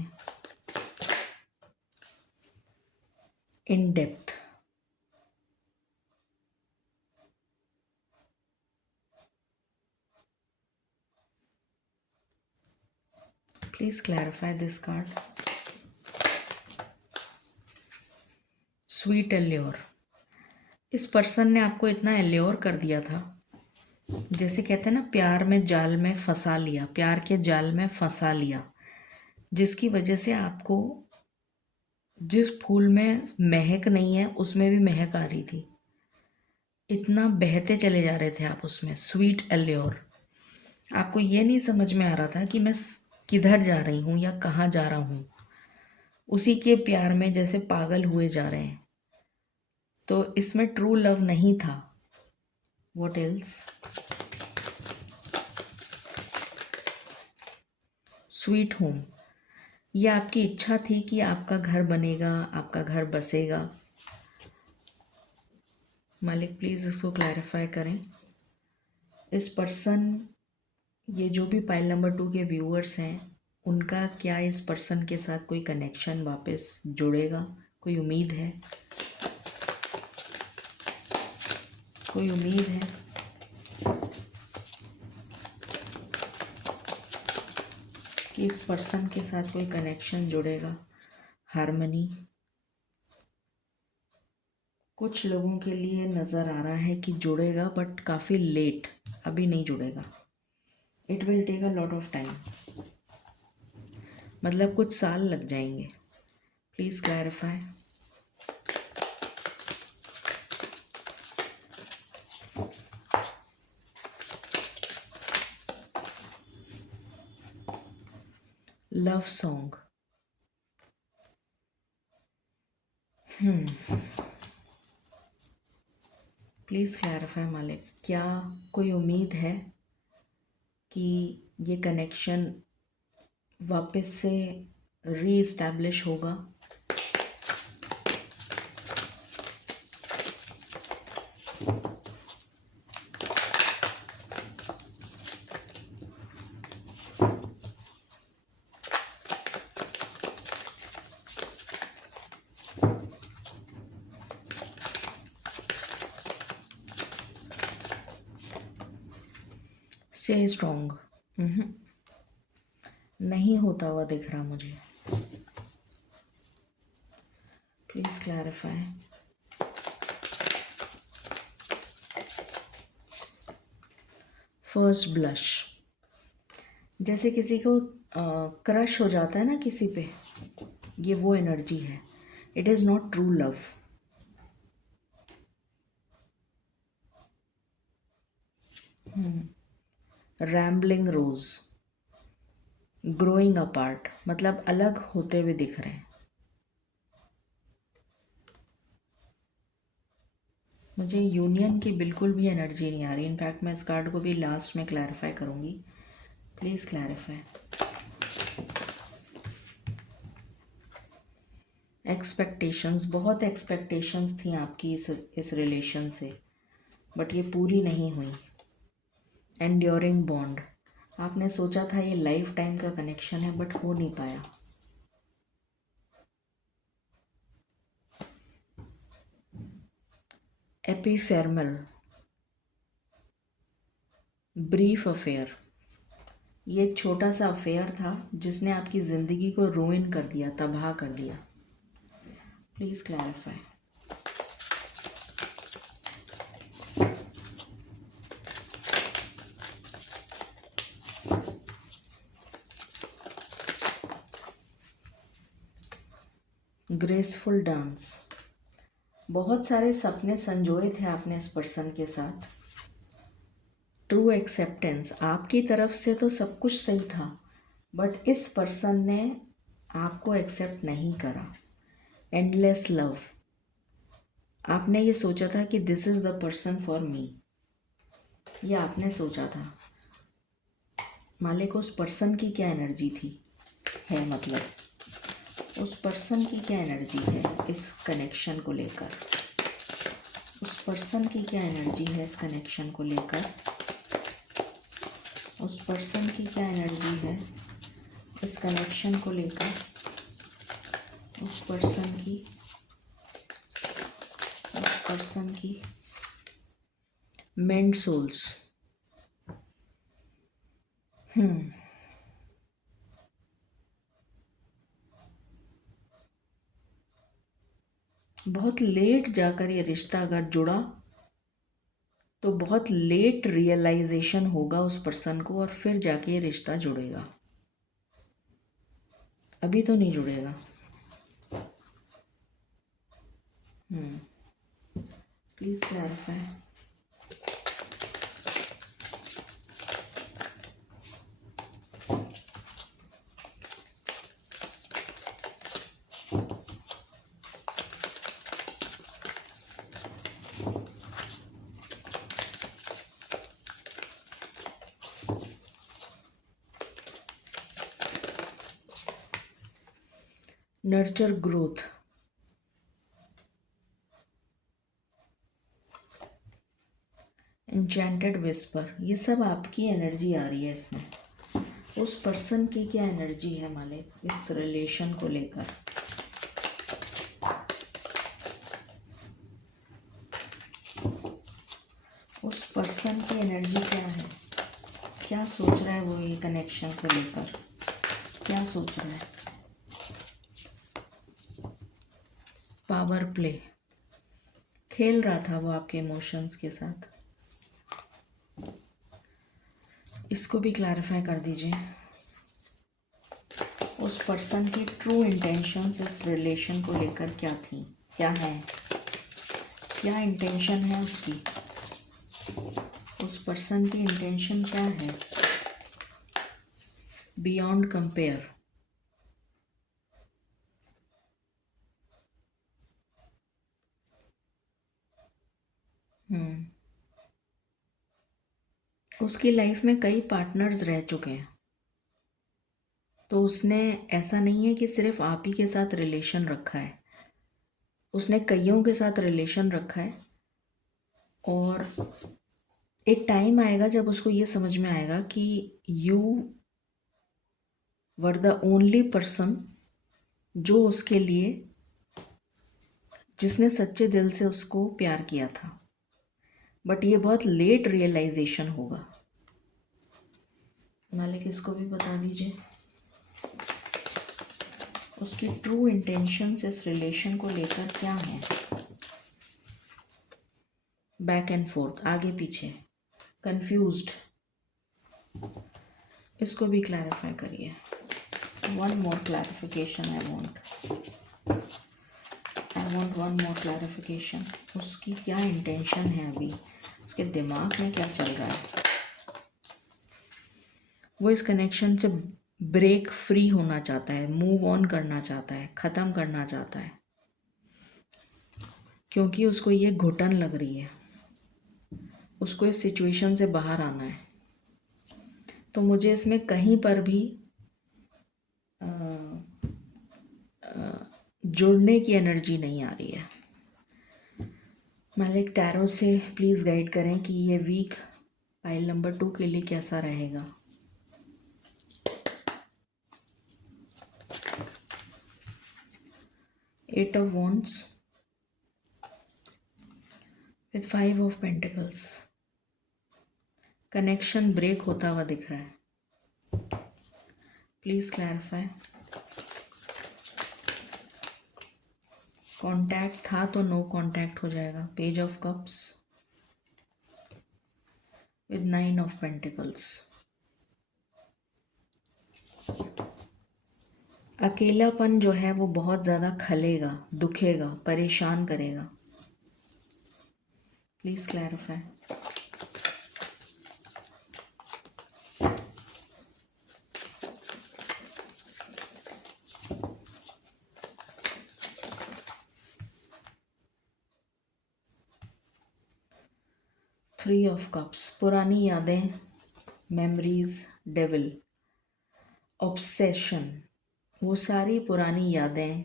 In depth, please clarify this card. Sweet allure, इस पर्सन ने आपको इतना एल्योर कर दिया था, जैसे कहते हैं ना प्यार में जाल में फंसा लिया, प्यार के जाल में फंसा लिया, जिसकी वजह से आपको जिस फूल में महक नहीं है उसमें भी महक आ रही थी। इतना बहते चले जा रहे थे आप उसमें, स्वीट एल्योर। आपको ये नहीं समझ में आ रहा था कि मैं किधर जा रही हूँ या कहाँ जा रहा हूँ। उसी के प्यार में जैसे पागल हुए जा रहे हैं। तो इसमें ट्रू लव नहीं था। What else? Sweet home. ये आपकी इच्छा थी कि आपका घर बनेगा, आपका घर बसेगा। मालिक प्लीज़ इसको क्लैरिफाई करें। इस पर्सन, ये जो भी पाइल नंबर 2 के व्यूअर्स हैं, उनका क्या इस पर्सन के साथ कोई कनेक्शन वापस जुड़ेगा? कोई उम्मीद है? कोई उम्मीद है? कि इस पर्सन के साथ कोई कनेक्शन जुड़ेगा, हार्मनी? कुछ लोगों के लिए नज़र आ रहा है कि जुड़ेगा, बट काफ़ी लेट, अभी नहीं जुड़ेगा। It will take a lot of time, मतलब कुछ साल लग जाएंगे। Please clarify. Love song. Please clarify मालिक, क्या कोई उम्मीद है कि ये कनेक्शन वापस से री इस्टेब्लिश होगा? से स्ट्रॉन्ग नहीं होता हुआ दिख रहा मुझे। Please clarify. फर्स्ट ब्लश, जैसे किसी को क्रश हो जाता है ना किसी पे, ये वो एनर्जी है। It is not true love. Rambling rose, growing apart, मतलब अलग होते हुए दिख रहे हैं। मुझे यूनियन की बिल्कुल भी एनर्जी नहीं आ रही। इनफैक्ट मैं इस कार्ड को भी लास्ट में क्लैरिफाई करूँगी। Please clarify. एक्सपेक्टेशंस, बहुत एक्सपेक्टेशंस थी आपकी इस रिलेशन से, बट ये पूरी नहीं हुई। एंड्योरिंग बॉन्ड, आपने सोचा था ये लाइफ टाइम का कनेक्शन है, बट हो नहीं पाया। एपिफेरमल, ब्रीफ अफेयर, ये एक छोटा सा अफेयर था जिसने आपकी ज़िंदगी को रूइन कर दिया, तबाह कर दिया। Please clarify. ग्रेसफुल डांस, बहुत सारे सपने संजोए थे आपने इस पर्सन के साथ। ट्रू एक्सेप्टेंस, आपकी तरफ से तो सब कुछ सही था, बट इस पर्सन ने आपको एक्सेप्ट नहीं करा। एंडलेस लव, आपने ये सोचा था कि this is the person for me, ये आपने सोचा था। मालिक, उस पर्सन की क्या एनर्जी थी है, मतलब उस पर्सन की क्या एनर्जी है इस कनेक्शन को लेकर? उस पर्सन की क्या एनर्जी है इस कनेक्शन को लेकर? उस पर्सन की क्या एनर्जी है इस कनेक्शन को लेकर? उस पर्सन की मेंट सोल्स। बहुत लेट जाकर ये रिश्ता अगर जुड़ा तो बहुत लेट रियलाइजेशन होगा उस पर्सन को, और फिर जाके ये रिश्ता जुड़ेगा। अभी तो नहीं जुड़ेगा। Please clarify. Nurture growth. Enchanted whisper. ये सब आपकी एनर्जी आ रही है इसमें. उस पर्सन की क्या एनर्जी है मालिक इस रिलेशन को लेकर? उस पर्सन की एनर्जी क्या है? क्या सोच रहा है वो ये कनेक्शन को लेकर? क्या सोच रहा है? Power play. खेल रहा था वो आपके इमोशंस के साथ. इसको भी क्लैरिफाई कर दीजिए. उस पर्सन की ट्रू इंटेंशंस इस रिलेशन को लेकर क्या थी, क्या है, क्या इंटेंशन है उसकी? उस पर्सन की इंटेंशन क्या है? Beyond compare. उसकी लाइफ में कई पार्टनर्स रह चुके हैं, तो उसने ऐसा नहीं है कि सिर्फ आप ही के साथ रिलेशन रखा है. उसने कईयों के साथ रिलेशन रखा है. और एक टाइम आएगा जब उसको ये समझ में आएगा कि you were the only person जो उसके लिए, जिसने सच्चे दिल से उसको प्यार किया था. बट ये बहुत लेट रियलाइजेशन होगा. मालिक इसको भी बता दीजिए. उसकी ट्रू इंटेंशंस इस रिलेशन को लेकर क्या है? बैक एंड फोर्थ, आगे पीछे, कंफ्यूज्ड. इसको भी क्लैरिफाई करिए. One more clarification I want one more clarification. उसकी क्या इंटेंशन है अभी? उसके दिमाग में क्या चल रहा है? वो इस कनेक्शन से ब्रेक फ्री होना चाहता है, मूव ऑन करना चाहता है, ख़त्म करना चाहता है, क्योंकि उसको ये घुटन लग रही है. उसको इस सिचुएशन से बाहर आना है. तो मुझे इसमें कहीं पर भी जुड़ने की एनर्जी नहीं आ रही है. मालिक टैरो से प्लीज़ गाइड करें कि ये वीक पाइल नंबर 2 के लिए कैसा रहेगा. Eight of wands with 5 of pentacles. Connection break होता हुआ दिख रहा है. Please clarify. कांटेक्ट था तो नो कांटेक्ट हो जाएगा. Page of cups with 9 of pentacles. अकेलापन जो है वो बहुत ज़्यादा खलेगा, दुखेगा, परेशान करेगा. Please clarify. Three of cups. पुरानी यादें, मेमोरीज, डेविल, ऑब्सेशन. वो सारी पुरानी यादें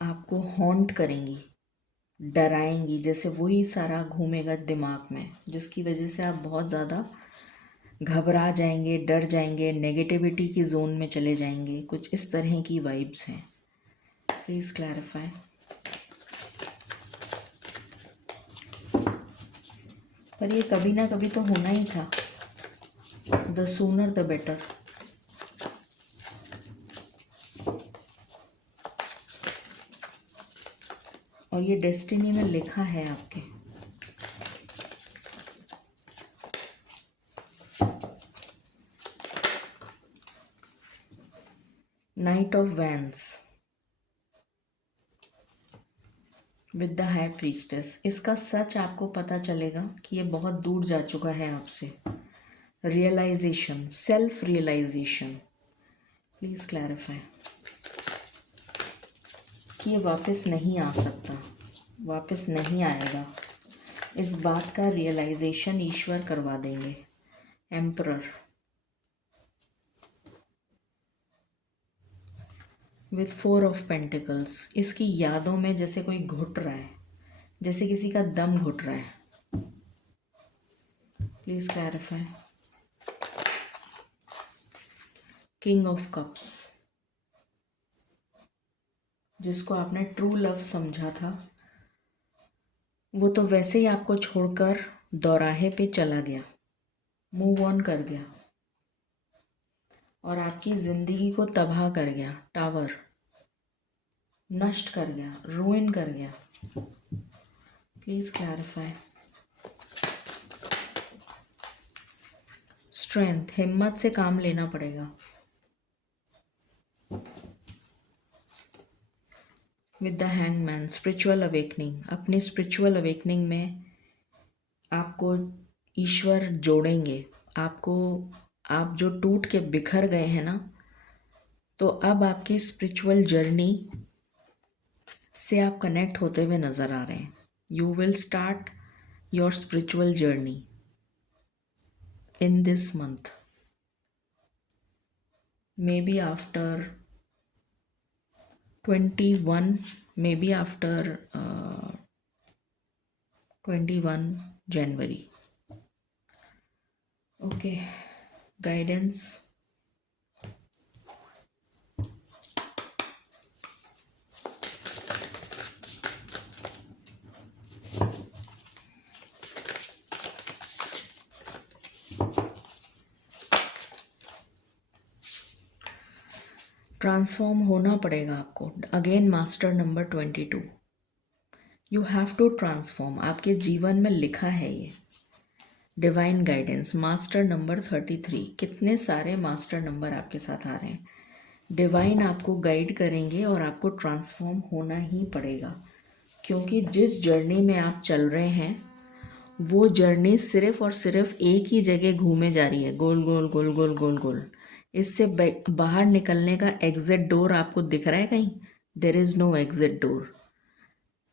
आपको हॉन्ट करेंगी, डराएंगी. जैसे वही सारा घूमेगा दिमाग में, जिसकी वजह से आप बहुत ज़्यादा घबरा जाएंगे, डर जाएंगे, नेगेटिविटी की जोन में चले जाएंगे. कुछ इस तरह की वाइब्स हैं. Please clarify. पर ये कभी ना कभी तो होना ही था. The sooner the better. और ये डेस्टिनी में लिखा है आपके. Night of vents. With the high priestess. इसका सच आपको पता चलेगा कि ये बहुत दूर जा चुका है आपसे। Realisation, self realisation. Please clarify कि ये वापस नहीं आ सकता, वापस नहीं आएगा। इस बात का रियलाइजेशन ईश्वर करवा देंगे। Emperor with 4 of pentacles. इसकी यादों में जैसे कोई घुट रहा है, जैसे किसी का दम घुट रहा है। Please clarify. King of cups. जिसको आपने ट्रू लव समझा था वो तो वैसे ही आपको छोड़कर दौराहे पे चला गया, मूव ऑन कर गया और आपकी जिंदगी को तबाह कर गया, टावर नष्ट कर गया, रूइन कर गया। Please clarify. स्ट्रेंथ, हिम्मत से काम लेना पड़ेगा। With the hangman, spiritual awakening. अपनी स्पिरिचुअल अवेकनिंग में आपको ईश्वर जोड़ेंगे। आपको, आप जो टूट के बिखर गए हैं ना, तो अब आपकी स्पिरिचुअल जर्नी से आप कनेक्ट होते हुए नज़र आ रहे हैं। You will start your spiritual journey in this month, maybe after 21, maybe after 21 January. Okay, guidance. Transform होना पड़ेगा आपको। Again master number 22, you have to transform. आपके जीवन में लिखा है ये डिवाइन गाइडेंस। मास्टर नंबर 33, कितने सारे मास्टर नंबर आपके साथ आ रहे हैं। डिवाइन आपको गाइड करेंगे और आपको ट्रांसफॉर्म होना ही पड़ेगा, क्योंकि जिस जर्नी में आप चल रहे हैं वो जर्नी सिर्फ और सिर्फ एक ही जगह घूमे जा रही है, गोल गोल गोल गोल गोल गोल। इससे बाहर निकलने का एग्जिट डोर आपको दिख रहा है कहीं? There is no exit door.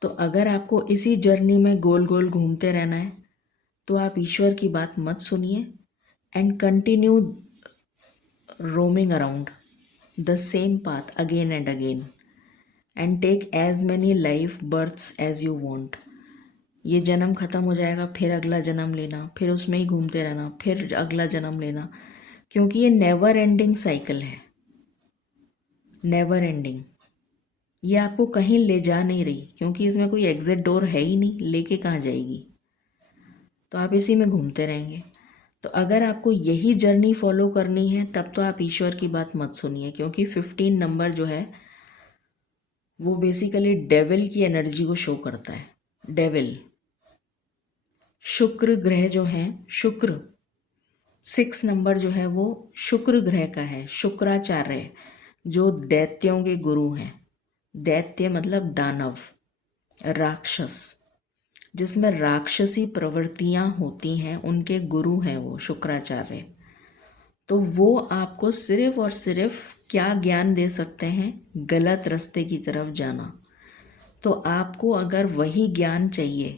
तो अगर आपको इसी जर्नी में गोल गोल घूमते रहना है तो आप ईश्वर की बात मत सुनिए and continue roaming around the same path again and again and take as many life births as you want. ये जन्म ख़त्म हो जाएगा, फिर अगला जन्म लेना, फिर उसमें ही घूमते रहना, फिर अगला जन्म लेना, क्योंकि ये नेवर एंडिंग साइकिल है, नेवर एंडिंग। ये आपको कहीं ले जा नहीं रही, क्योंकि इसमें कोई एग्जिट डोर है ही नहीं, लेके कहाँ जाएगी। तो आप इसी में घूमते रहेंगे। तो अगर आपको यही जर्नी फॉलो करनी है तब तो आप ईश्वर की बात मत सुनिए, क्योंकि 15 नंबर जो है वो बेसिकली डेविल की एनर्जी को शो करता है। डेविल, शुक्र ग्रह जो हैं, शुक्र 6 नंबर जो है वो शुक्र ग्रह का है। शुक्राचार्य जो दैत्यों के गुरु हैं। दैत्य मतलब दानव, राक्षस, जिसमें राक्षसी प्रवृत्तियां होती हैं, उनके गुरु हैं वो शुक्राचार्य। तो वो आपको सिर्फ और सिर्फ क्या ज्ञान दे सकते हैं? गलत रास्ते की तरफ जाना। तो आपको अगर वही ज्ञान चाहिए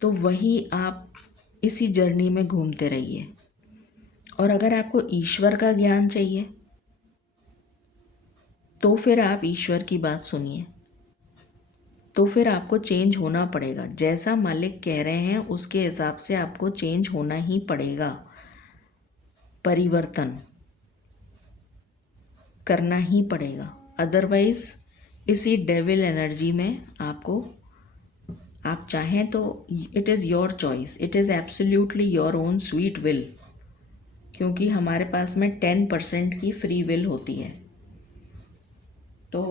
तो वही आप इसी जर्नी में घूमते रहिए। और अगर आपको ईश्वर का ज्ञान चाहिए तो फिर आप ईश्वर की बात सुनिए। तो फिर आपको चेंज होना पड़ेगा, जैसा मालिक कह रहे हैं उसके हिसाब से आपको चेंज होना ही पड़ेगा। परिवर्तन करना ही पड़ेगा, अदरवाइज इसी डेविल एनर्जी में आपको, आप चाहें तो it is your choice, it is absolutely your own sweet will, क्योंकि हमारे पास में 10% की फ्री विल होती है। तो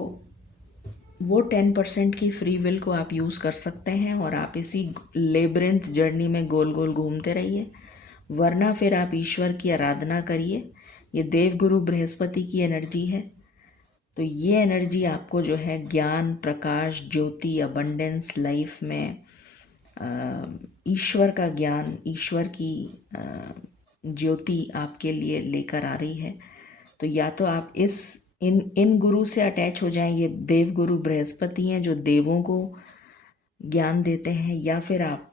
वो 10% की फ्री विल को आप यूज़ कर सकते हैं और आप इसी लेब्रिंथ जर्नी में गोल गोल घूमते रहिए। वरना फिर आप ईश्वर की आराधना करिए। ये देवगुरु बृहस्पति की एनर्जी है, तो ये एनर्जी आपको जो है ज्ञान, प्रकाश, ज्योति, अबंडेंस लाइफ में ईश्वर का ज्ञान, ईश्वर की ज्योति आपके लिए लेकर आ रही है। तो या तो आप इन गुरु से अटैच हो जाएं, ये देव गुरु बृहस्पति हैं जो देवों को ज्ञान देते हैं, या फिर आप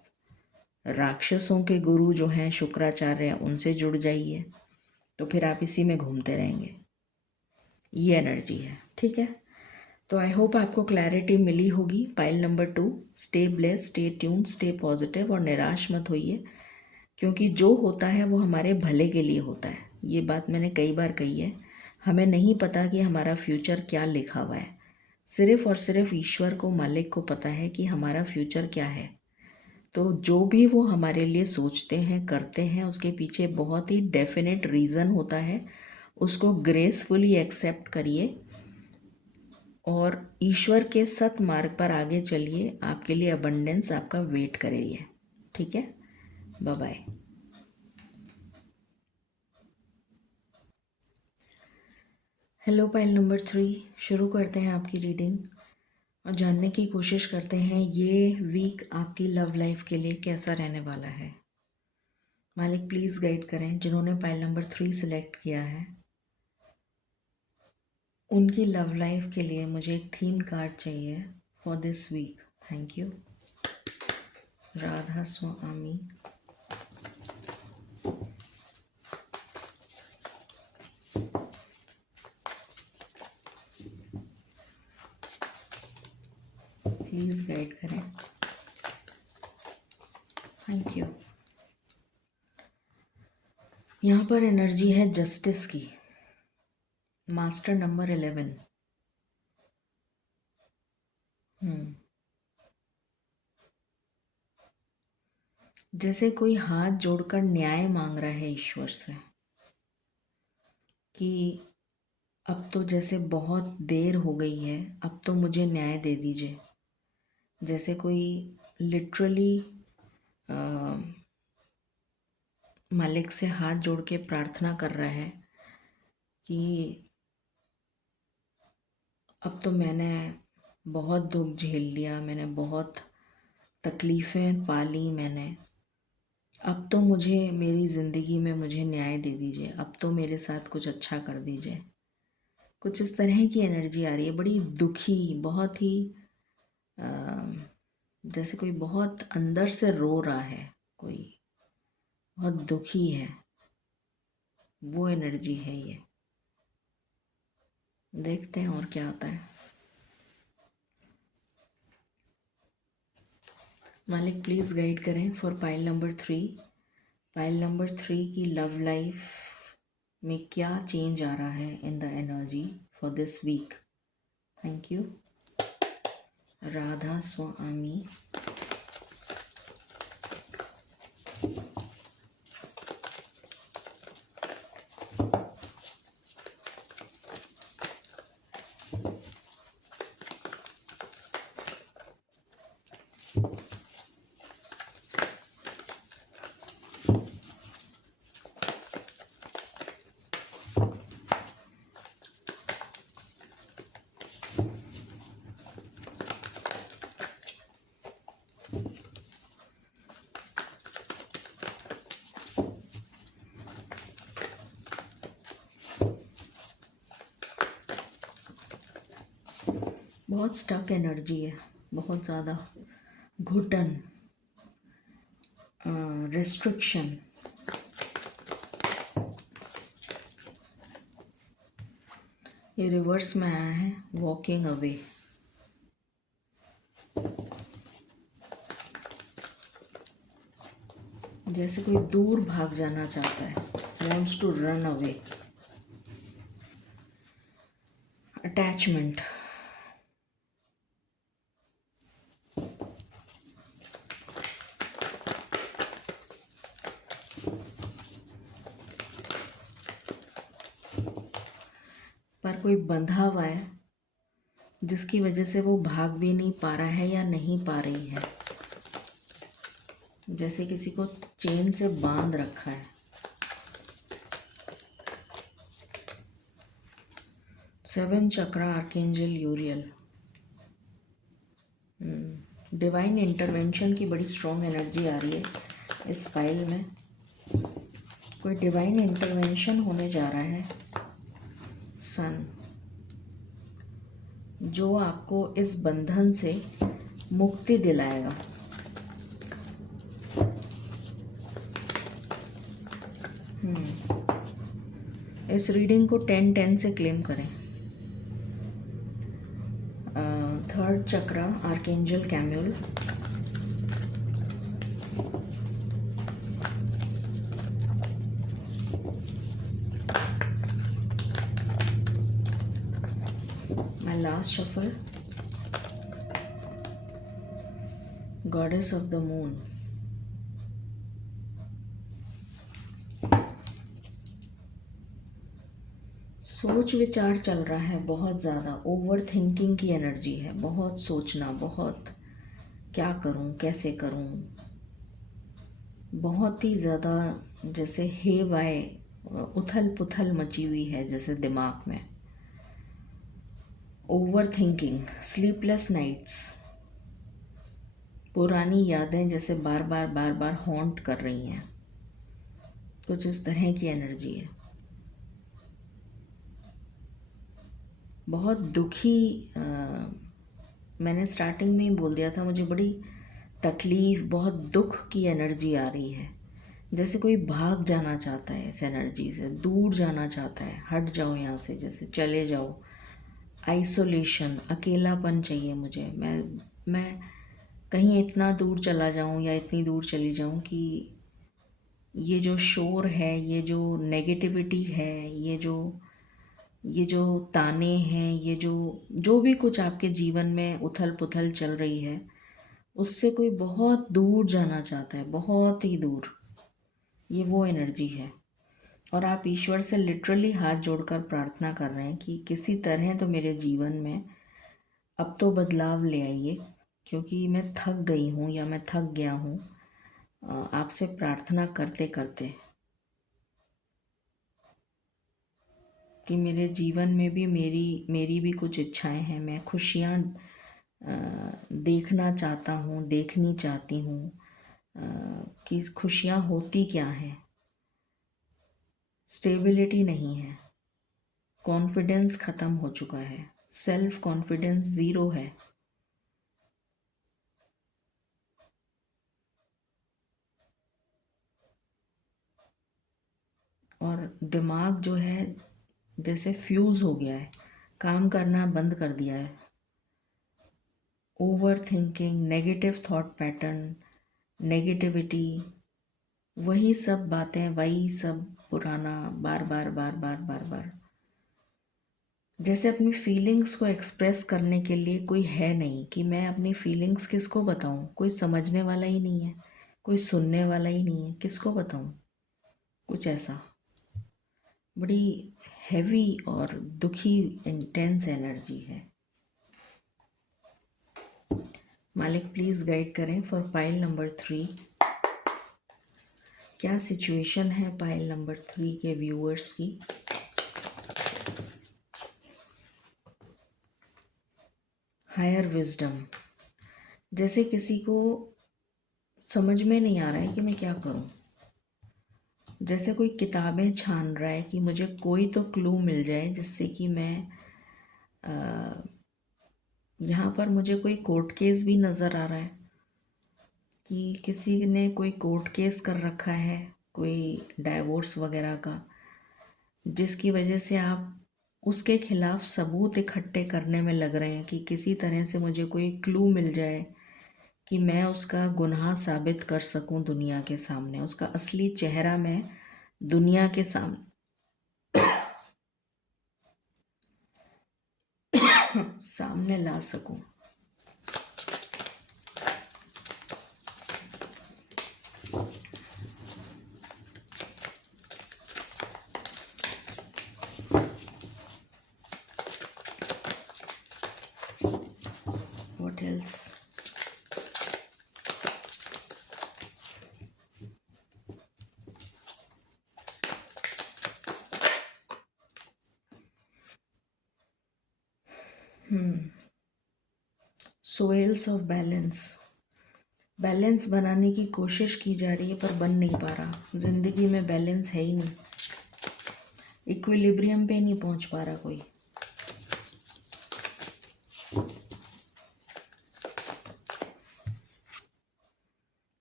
राक्षसों के गुरु जो हैं शुक्राचार्य हैं उनसे जुड़ जाइए, तो फिर आप इसी में घूमते रहेंगे। ये एनर्जी है, ठीक है। तो आई होप आपको क्लैरिटी मिली होगी। Pile number 2, stay blessed, stay tune, stay positive और निराश मत होइए, क्योंकि जो होता है वो हमारे भले के लिए होता है। ये बात मैंने कई बार कही है। हमें नहीं पता कि हमारा फ्यूचर क्या लिखा हुआ है, सिर्फ और सिर्फ ईश्वर को, मालिक को पता है कि हमारा फ्यूचर क्या है। तो जो भी वो हमारे लिए सोचते हैं, करते हैं, उसके पीछे बहुत ही डेफिनेट रीज़न होता है। उसको ग्रेसफुली एक्सेप्ट करिए और ईश्वर के सत मार्ग पर आगे चलिए। आपके लिए अबंडेंस आपका वेट कर रही है, ठीक है। Bye bye. Hello pile number 3, शुरू करते हैं आपकी रीडिंग और जानने की कोशिश करते हैं ये वीक आपकी लव लाइफ के लिए कैसा रहने वाला है। मालिक प्लीज़ गाइड करें। जिन्होंने पाइल नंबर 3 सिलेक्ट किया है उनकी लव लाइफ के लिए मुझे एक थीम कार्ड चाहिए for this week. Thank you. Radha Swami. Please guide करें। Thank you. यहाँ पर एनर्जी है जस्टिस की, मास्टर नंबर 11। जैसे कोई हाथ जोड़कर न्याय मांग रहा है ईश्वर से कि अब तो जैसे बहुत देर हो गई है, अब तो मुझे न्याय दे दीजिए। जैसे कोई लिटरली मालिक से हाथ जोड़ के प्रार्थना कर रहा है कि अब तो मैंने बहुत दुख झेल लिया, मैंने बहुत तकलीफ़ें पाली मैंने, अब तो मुझे मेरी ज़िंदगी में मुझे न्याय दे दीजिए, अब तो मेरे साथ कुछ अच्छा कर दीजिए। कुछ इस तरह की एनर्जी आ रही है, बड़ी दुखी, बहुत ही जैसे कोई बहुत अंदर से रो रहा है, कोई बहुत दुखी है, वो एनर्जी है ये। देखते हैं और क्या आता है। मालिक प्लीज़ गाइड करें for pile number 3। Pile number 3 की लव लाइफ में क्या चेंज आ रहा है in the energy for this week. Thank you. Radha Swami. बहुत स्टक एनर्जी है, बहुत ज़्यादा घुटन, रिस्ट्रिक्शन। ये रिवर्स में आया है, वॉकिंग अवे। जैसे कोई दूर भाग जाना चाहता है, wants to run away. Attachment. पर कोई बंधा हुआ है जिसकी वजह से वो भाग भी नहीं पा रहा है या नहीं पा रही है, जैसे किसी को चेन से बांध रखा है। सेवन चक्रा आर्केंजल यूरियल। डिवाइन इंटरवेंशन की बड़ी स्ट्रॉन्ग एनर्जी आ रही है इस फाइल में। कोई डिवाइन इंटरवेंशन होने जा रहा है सन, जो आपको इस बंधन से मुक्ति दिलाएगा। इस रीडिंग को 10-10 से क्लेम करें। Third chakra archangel Chamuel. My last shuffle, Goddess of the Moon। सोच विचार चल रहा है बहुत ज़्यादा, ओवर थिंकिंग की एनर्जी है, बहुत सोचना, बहुत क्या करूं, कैसे करूं, बहुत ही ज़्यादा जैसे हे वाय, उथल पुथल मची हुई है जैसे दिमाग में। ओवर थिंकिंग, स्लीपलेस नाइट्स, पुरानी यादें जैसे बार बार बार बार हॉन्ट कर रही हैं, कुछ इस तरह की एनर्जी है। बहुत दुखी, मैंने स्टार्टिंग में ही बोल दिया था, मुझे बड़ी तकलीफ़, बहुत दुख की एनर्जी आ रही है। जैसे कोई भाग जाना चाहता है इस एनर्जी से, दूर जाना चाहता है, हट जाओ यहाँ से, जैसे चले जाओ। आइसोलेशन, अकेलापन चाहिए मुझे। मैं कहीं इतना दूर चला जाऊँ या इतनी दूर चली जाऊँ कि ये जो शोर है, ये जो नेगेटिविटी है, ये जो ताने हैं, ये जो भी कुछ आपके जीवन में उथल पुथल चल रही है, उससे कोई बहुत दूर जाना चाहता है, बहुत ही दूर। ये वो एनर्जी है। और आप ईश्वर से लिटरली हाथ जोड़कर प्रार्थना कर रहे हैं कि किसी तरह तो मेरे जीवन में अब तो बदलाव ले आइए, क्योंकि मैं थक गई हूँ या मैं थक गया हूँ आपसे प्रार्थना करते करते, कि मेरे जीवन में भी मेरी भी कुछ इच्छाएं हैं। मैं खुशियाँ देखना चाहता हूँ, देखनी चाहती हूँ कि खुशियाँ होती क्या हैं। स्टेबिलिटी नहीं है, कॉन्फिडेंस ख़त्म हो चुका है, सेल्फ कॉन्फिडेंस ज़ीरो है। और दिमाग जो है जैसे फ्यूज़ हो गया है, काम करना बंद कर दिया है। Over thinking, negative thought pattern, negativity, वही सब बातें, वही सब पुराना, बार बार बार बार बार बार। जैसे अपनी फीलिंग्स को एक्सप्रेस करने के लिए कोई है नहीं, कि मैं अपनी फीलिंग्स किसको बताऊं, कोई समझने वाला ही नहीं है, कोई सुनने वाला ही नहीं है, किसको बताऊं। कुछ ऐसा बड़ी हैवी और दुखी इंटेंस एनर्जी है। मालिक प्लीज़ गाइड करें फॉर पाइल नंबर 3। क्या सिचुएशन है पाइल नंबर 3 के व्यूअर्स की। हायर विजडम, जैसे किसी को समझ में नहीं आ रहा है कि मैं क्या करूं, जैसे कोई किताबें छान रहा है कि मुझे कोई तो क्लू मिल जाए जिससे कि मैं यहाँ पर मुझे कोई कोर्ट केस भी नज़र आ रहा है, कि किसी ने कोई कोर्ट केस कर रखा है, कोई डाइवोर्स वगैरह का, जिसकी वजह से आप उसके खिलाफ सबूत इकट्ठे करने में लग रहे हैं कि किसी तरह से मुझे कोई क्लू मिल जाए कि मैं उसका गुनाह साबित कर सकूं दुनिया के सामने, उसका असली चेहरा मैं दुनिया के सामने ला सकूं। What else? Souls of balance. Balance बनाने की कोशिश की जा रही है पर बन नहीं पा रहा। जिंदगी में बैलेंस है ही नहीं, इक्विलिब्रियम पे नहीं पहुंच पा रहा कोई।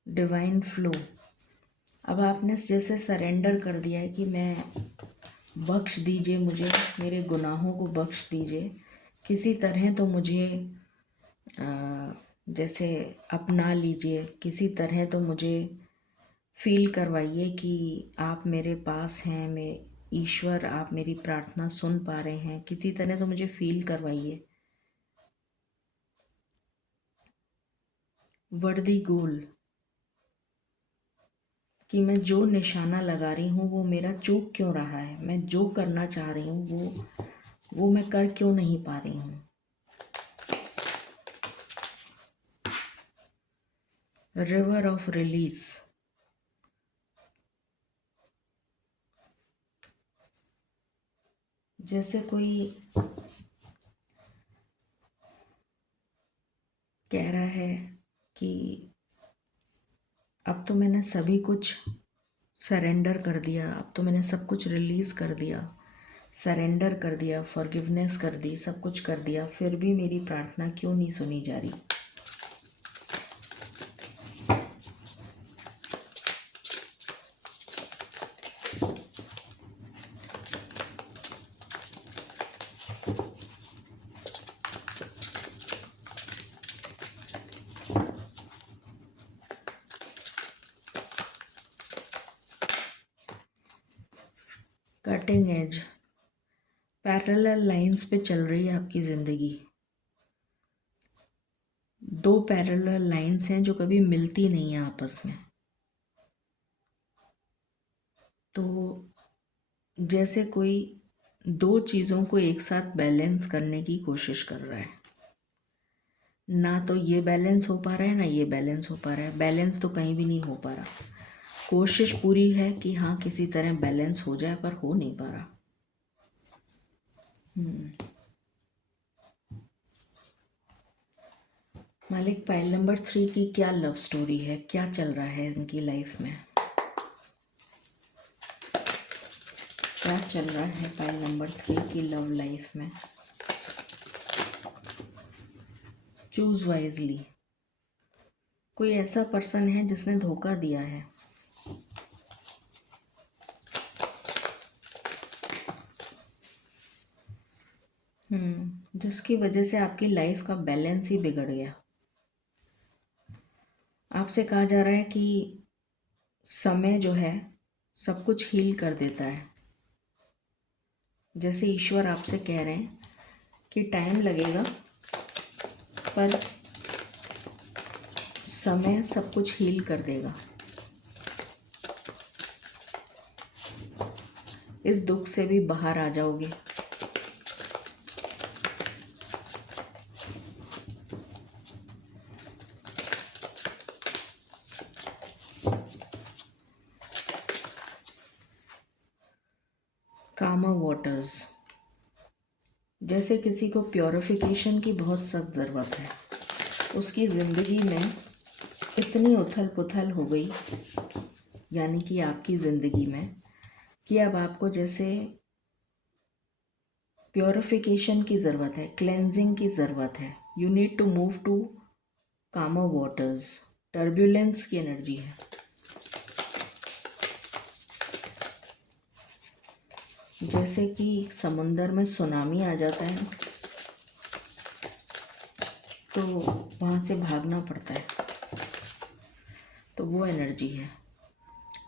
Divine flow. अब आपने जैसे सरेंडर कर दिया है कि मैं, बख्श दीजिए मुझे, मेरे गुनाहों को बख्श दीजिए किसी तरह, तो मुझे जैसे अपना लीजिए किसी तरह, तो मुझे फील करवाइए कि आप मेरे पास हैं, मैं ईश्वर, आप मेरी प्रार्थना सुन पा रहे हैं किसी तरह, तो मुझे फील करवाइए। वर्दी गोल, कि मैं जो निशाना लगा रही हूँ वो मेरा चूक क्यों रहा है, मैं जो करना चाह रही हूँ वो मैं कर क्यों नहीं पा रही हूँ। River of release. जैसे कोई कह रहा है कि अब तो मैंने सभी कुछ सरेंडर कर दिया, अब तो मैंने सब कुछ रिलीज़ कर दिया, सरेंडर कर दिया, फॉरगिवनेस कर दी, सब कुछ कर दिया, फिर भी मेरी प्रार्थना क्यों नहीं सुनी जा रही। Cutting edge. पैरेलल लाइंस पे चल रही है आपकी ज़िंदगी। दो पैरेलल लाइंस हैं जो कभी मिलती नहीं है आपस में। तो जैसे कोई दो चीज़ों को एक साथ बैलेंस करने की कोशिश कर रहा है, ना तो ये बैलेंस हो पा रहा है ना ये बैलेंस हो पा रहा है, बैलेंस तो कहीं भी नहीं हो पा रहा। कोशिश पूरी है कि हाँ किसी तरह बैलेंस हो जाए, पर हो नहीं पा रहा। मालिक, पाइल नंबर 3 की क्या लव स्टोरी है, क्या चल रहा है इनकी लाइफ में, क्या चल रहा है पाइल नंबर 3 की लव लाइफ में। Choose wisely. कोई ऐसा पर्सन है जिसने धोखा दिया है, जिसकी वजह से आपकी लाइफ का बैलेंस ही बिगड़ गया। आपसे कहा जा रहा है कि समय जो है सब कुछ हील कर देता है। जैसे ईश्वर आपसे कह रहे हैं कि टाइम लगेगा, पर समय सब कुछ हील कर देगा। इस दुख से भी बाहर आ जाओगे। कामा वाटर्स। जैसे किसी को प्योरिफिकेशन की बहुत सख्त ज़रूरत है, उसकी ज़िंदगी में इतनी उथल पुथल हो गई, यानी कि आपकी ज़िंदगी में, कि अब आपको जैसे प्योरिफिकेशन की ज़रूरत है, क्लेंजिंग की ज़रूरत है। You need to move to calmer waters. Turbulence की एनर्जी है। जैसे कि समुंदर में सुनामी आ जाता है तो वहाँ से भागना पड़ता है, तो वो एनर्जी है।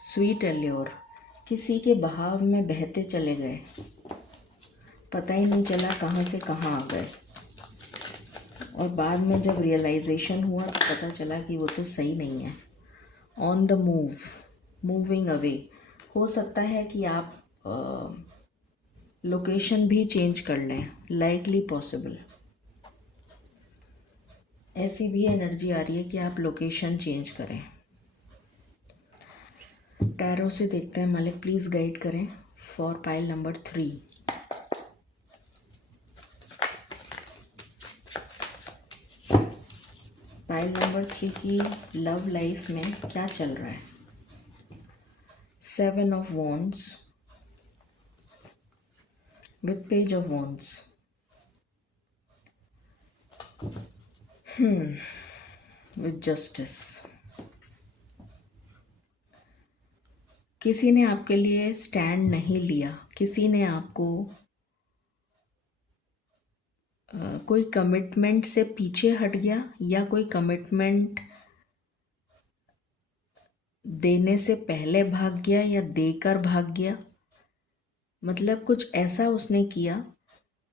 Sweet allure. किसी के बहाव में बहते चले गए, पता ही नहीं चला कहाँ से कहाँ आ गए, और बाद में जब रियलाइजेशन हुआ तो पता चला कि वो तो सही नहीं है। On the move, moving away. हो सकता है कि आप लोकेशन भी चेंज कर लें, लाइकली पॉसिबल। ऐसी भी एनर्जी आ रही है कि आप लोकेशन चेंज करें। टैरो से देखते हैं, मालिक प्लीज़ गाइड करें for pile number 3। Pile number 3 की लव लाइफ में क्या चल रहा है? 7 of wands with page of wands. With justice. किसी ने आपके लिए स्टैंड नहीं लिया, किसी ने आपको कोई कमिटमेंट से पीछे हट गया, या कोई कमिटमेंट देने से पहले भाग गया या देकर भाग गया। मतलब कुछ ऐसा उसने किया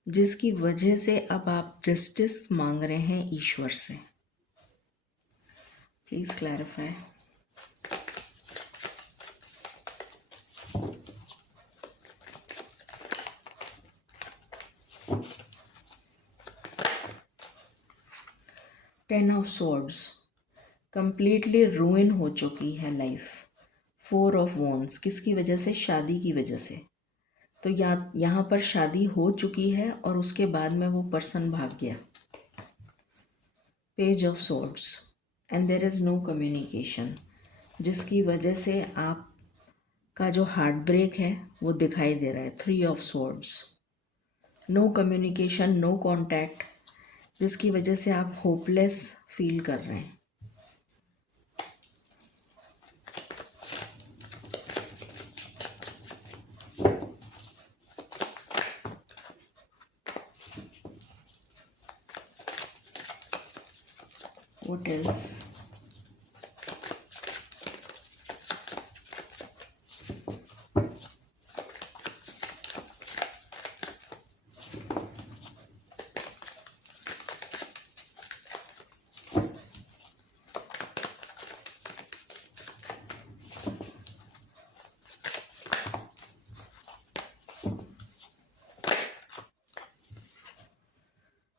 जिसकी वजह से अब आप जस्टिस मांग रहे हैं ईश्वर से। Please clarify. Ten of swords, completely रूइन हो चुकी है लाइफ। 4 ऑफ वॉन्ड्स, किसकी वजह से? शादी की वजह से। तो यहाँ पर शादी हो चुकी है और उसके बाद में वो पर्सन भाग गया। Page of swords and there is no communication, जिसकी वजह से आपका जो हार्ट ब्रेक है वो दिखाई दे रहा है। 3 of swords, no communication, no contact, जिसकी वजह से आप होपलेस फील कर रहे हैं। What else?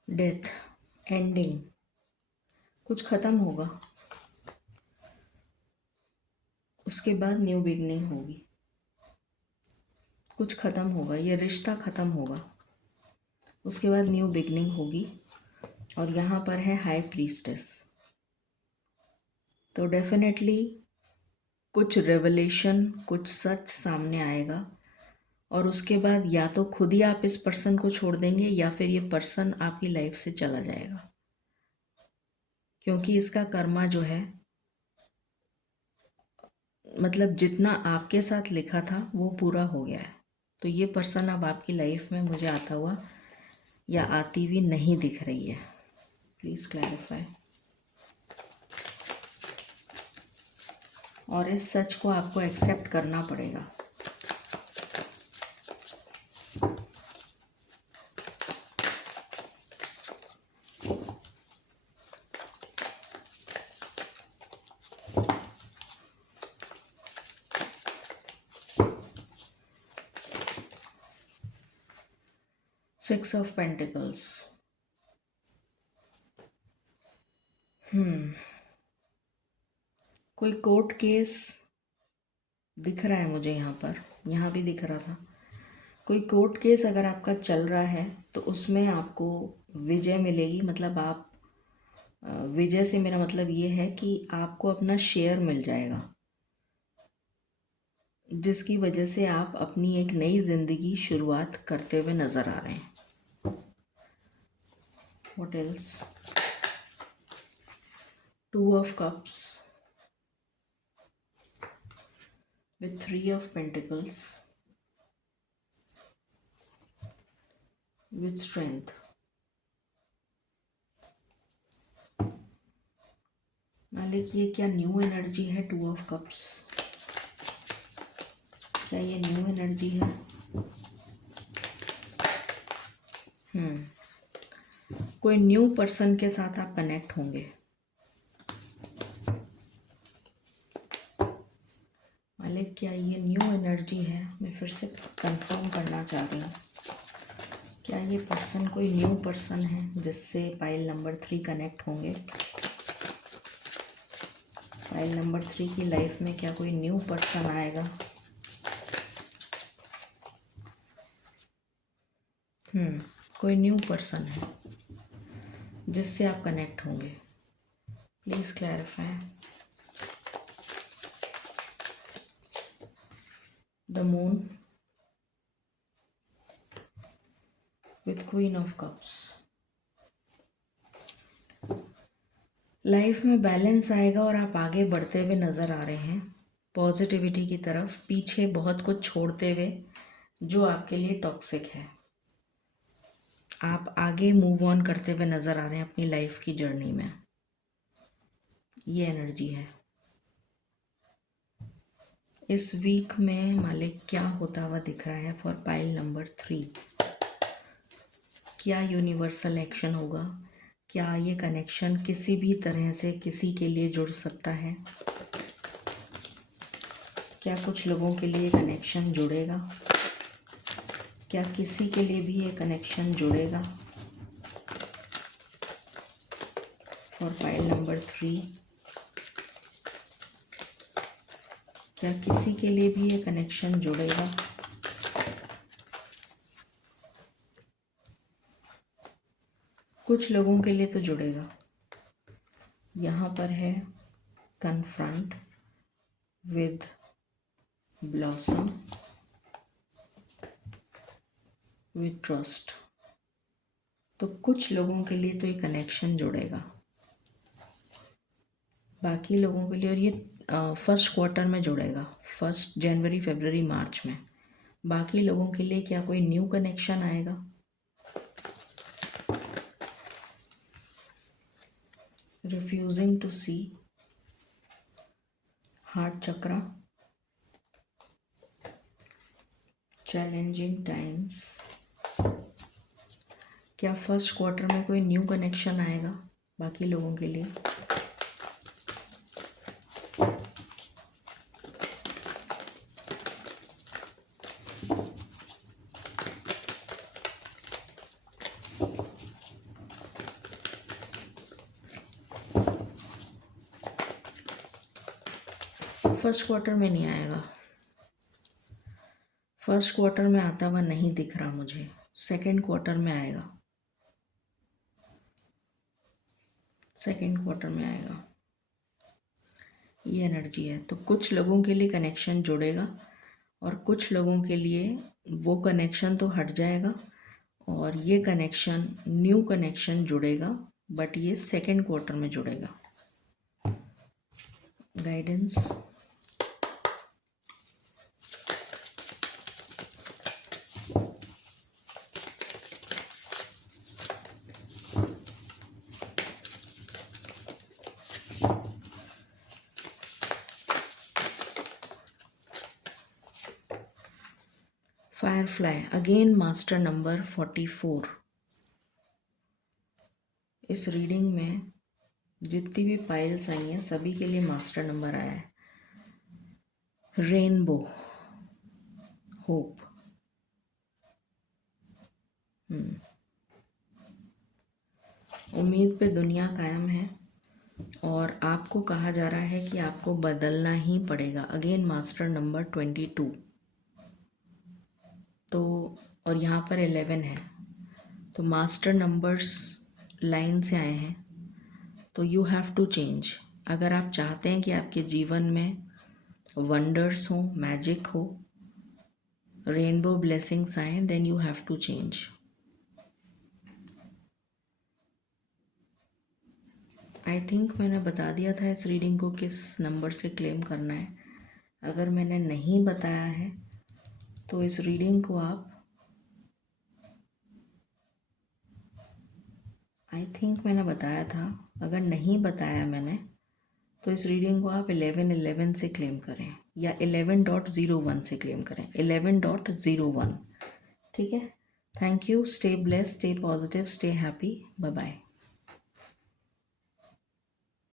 डेथ, एंडिंग, कुछ ख़त्म होगा, उसके बाद न्यू बिगनिंग होगी। कुछ ख़त्म होगा, ये रिश्ता ख़त्म होगा, उसके बाद न्यू बिगनिंग होगी। और यहाँ पर है हाई प्रीस्टेस। तो डेफिनेटली कुछ रेवलेशन, कुछ सच सामने आएगा और उसके बाद या तो खुद ही आप इस पर्सन को छोड़ देंगे या फिर ये पर्सन आपकी लाइफ से चला जाएगा, क्योंकि इसका कर्मा जो है, मतलब जितना आपके साथ लिखा था वो पूरा हो गया है। तो ये पर्सन अब आपकी लाइफ में मुझे आता हुआ या आती हुई नहीं दिख रही है। Please clarify. और इस सच को आपको एक्सेप्ट करना पड़ेगा। सिक्स ऑफ पेंटिकल्स, कोई कोर्ट केस दिख रहा है मुझे यहाँ भी दिख रहा था। कोई कोर्ट केस अगर आपका चल रहा है तो उसमें आपको विजय मिलेगी। मतलब आप विजय से मेरा मतलब ये है कि आपको अपना शेयर मिल जाएगा, जिसकी वजह से आप अपनी एक नई जिंदगी शुरुआत करते हुए नजर आ रहे हैं। What else? 2 of cups with 3 of pentacles with strength। मालिक, ये क्या न्यू एनर्जी है? 2 ऑफ कप्स, क्या ये न्यू एनर्जी है? कोई न्यू पर्सन के साथ आप कनेक्ट होंगे। मालिक, क्या ये न्यू एनर्जी है? मैं फिर से कंफर्म करना चाह रही हूँ, क्या ये पर्सन कोई न्यू पर्सन है जिससे पाइल नंबर 3 कनेक्ट होंगे? पाइल नंबर 3 की लाइफ में क्या कोई न्यू पर्सन आएगा? कोई न्यू पर्सन है जिससे आप कनेक्ट होंगे। Please clarify. The moon with Queen of Cups. Life में बैलेंस आएगा और आप आगे बढ़ते हुए नज़र आ रहे हैं पॉजिटिविटी की तरफ, पीछे बहुत कुछ छोड़ते हुए जो आपके लिए टॉक्सिक है। आप आगे मूव ऑन करते हुए नज़र आ रहे हैं अपनी लाइफ की जर्नी में। ये एनर्जी है। इस वीक में मालिक क्या होता हुआ दिख रहा है फॉर पाइल नंबर 3? क्या यूनिवर्सल एक्शन होगा? क्या ये कनेक्शन किसी भी तरह से किसी के लिए जुड़ सकता है? क्या कुछ लोगों के लिए कनेक्शन जुड़ेगा? क्या किसी के लिए भी ये कनेक्शन जुड़ेगा फॉर पाइल नंबर 3? क्या किसी के लिए भी ये कनेक्शन जुड़ेगा? कुछ लोगों के लिए तो जुड़ेगा। यहाँ पर है confront with blossom with trust. तो कुछ लोगों के लिए तो ये कनेक्शन जुड़ेगा, बाकी लोगों के लिए, और ये फर्स्ट क्वार्टर में जुड़ेगा, फर्स्ट जनवरी फरवरी मार्च में। बाकी लोगों के लिए क्या कोई न्यू कनेक्शन आएगा? Refusing to see, heart chakra, challenging times. क्या फर्स्ट क्वार्टर में कोई न्यू कनेक्शन आएगा बाकी लोगों के लिए? फर्स्ट क्वार्टर में नहीं आएगा। फर्स्ट क्वार्टर में आता हुआ नहीं दिख रहा मुझे। सेकंड क्वार्टर में आएगा, सेकंड क्वार्टर में आएगा। ये एनर्जी है। तो कुछ लोगों के लिए कनेक्शन जुड़ेगा और कुछ लोगों के लिए वो कनेक्शन तो हट जाएगा और ये कनेक्शन, न्यू कनेक्शन जुड़ेगा, बट ये सेकंड क्वार्टर में जुड़ेगा। Guidance. Firefly again, master number 44। इस रीडिंग में जितनी भी पाइल्स आई हैं सभी के लिए मास्टर नंबर आया है। Rainbow, hope. उम्मीद पे दुनिया कायम है और आपको कहा जा रहा है कि आपको बदलना ही पड़ेगा। Again master number 22। तो और यहाँ पर 11 है, तो मास्टर नंबर्स लाइन से आए हैं, तो यू हैव टू चेंज। अगर आप चाहते हैं कि आपके जीवन में वंडर्स हो, मैजिक हो, रेनबो ब्लेसिंग्स आए, then you have to change. I think मैंने बता दिया था इस रीडिंग को किस नंबर से क्लेम करना है। अगर मैंने नहीं बताया है तो इस रीडिंग को आप, आई थिंक मैंने बताया था, अगर नहीं बताया मैंने तो इस रीडिंग को आप 1111 से क्लेम करें या 11.01 से क्लेम करें, 11.01। ठीक है। Thank you. Stay blessed, stay positive, stay happy. Bye bye.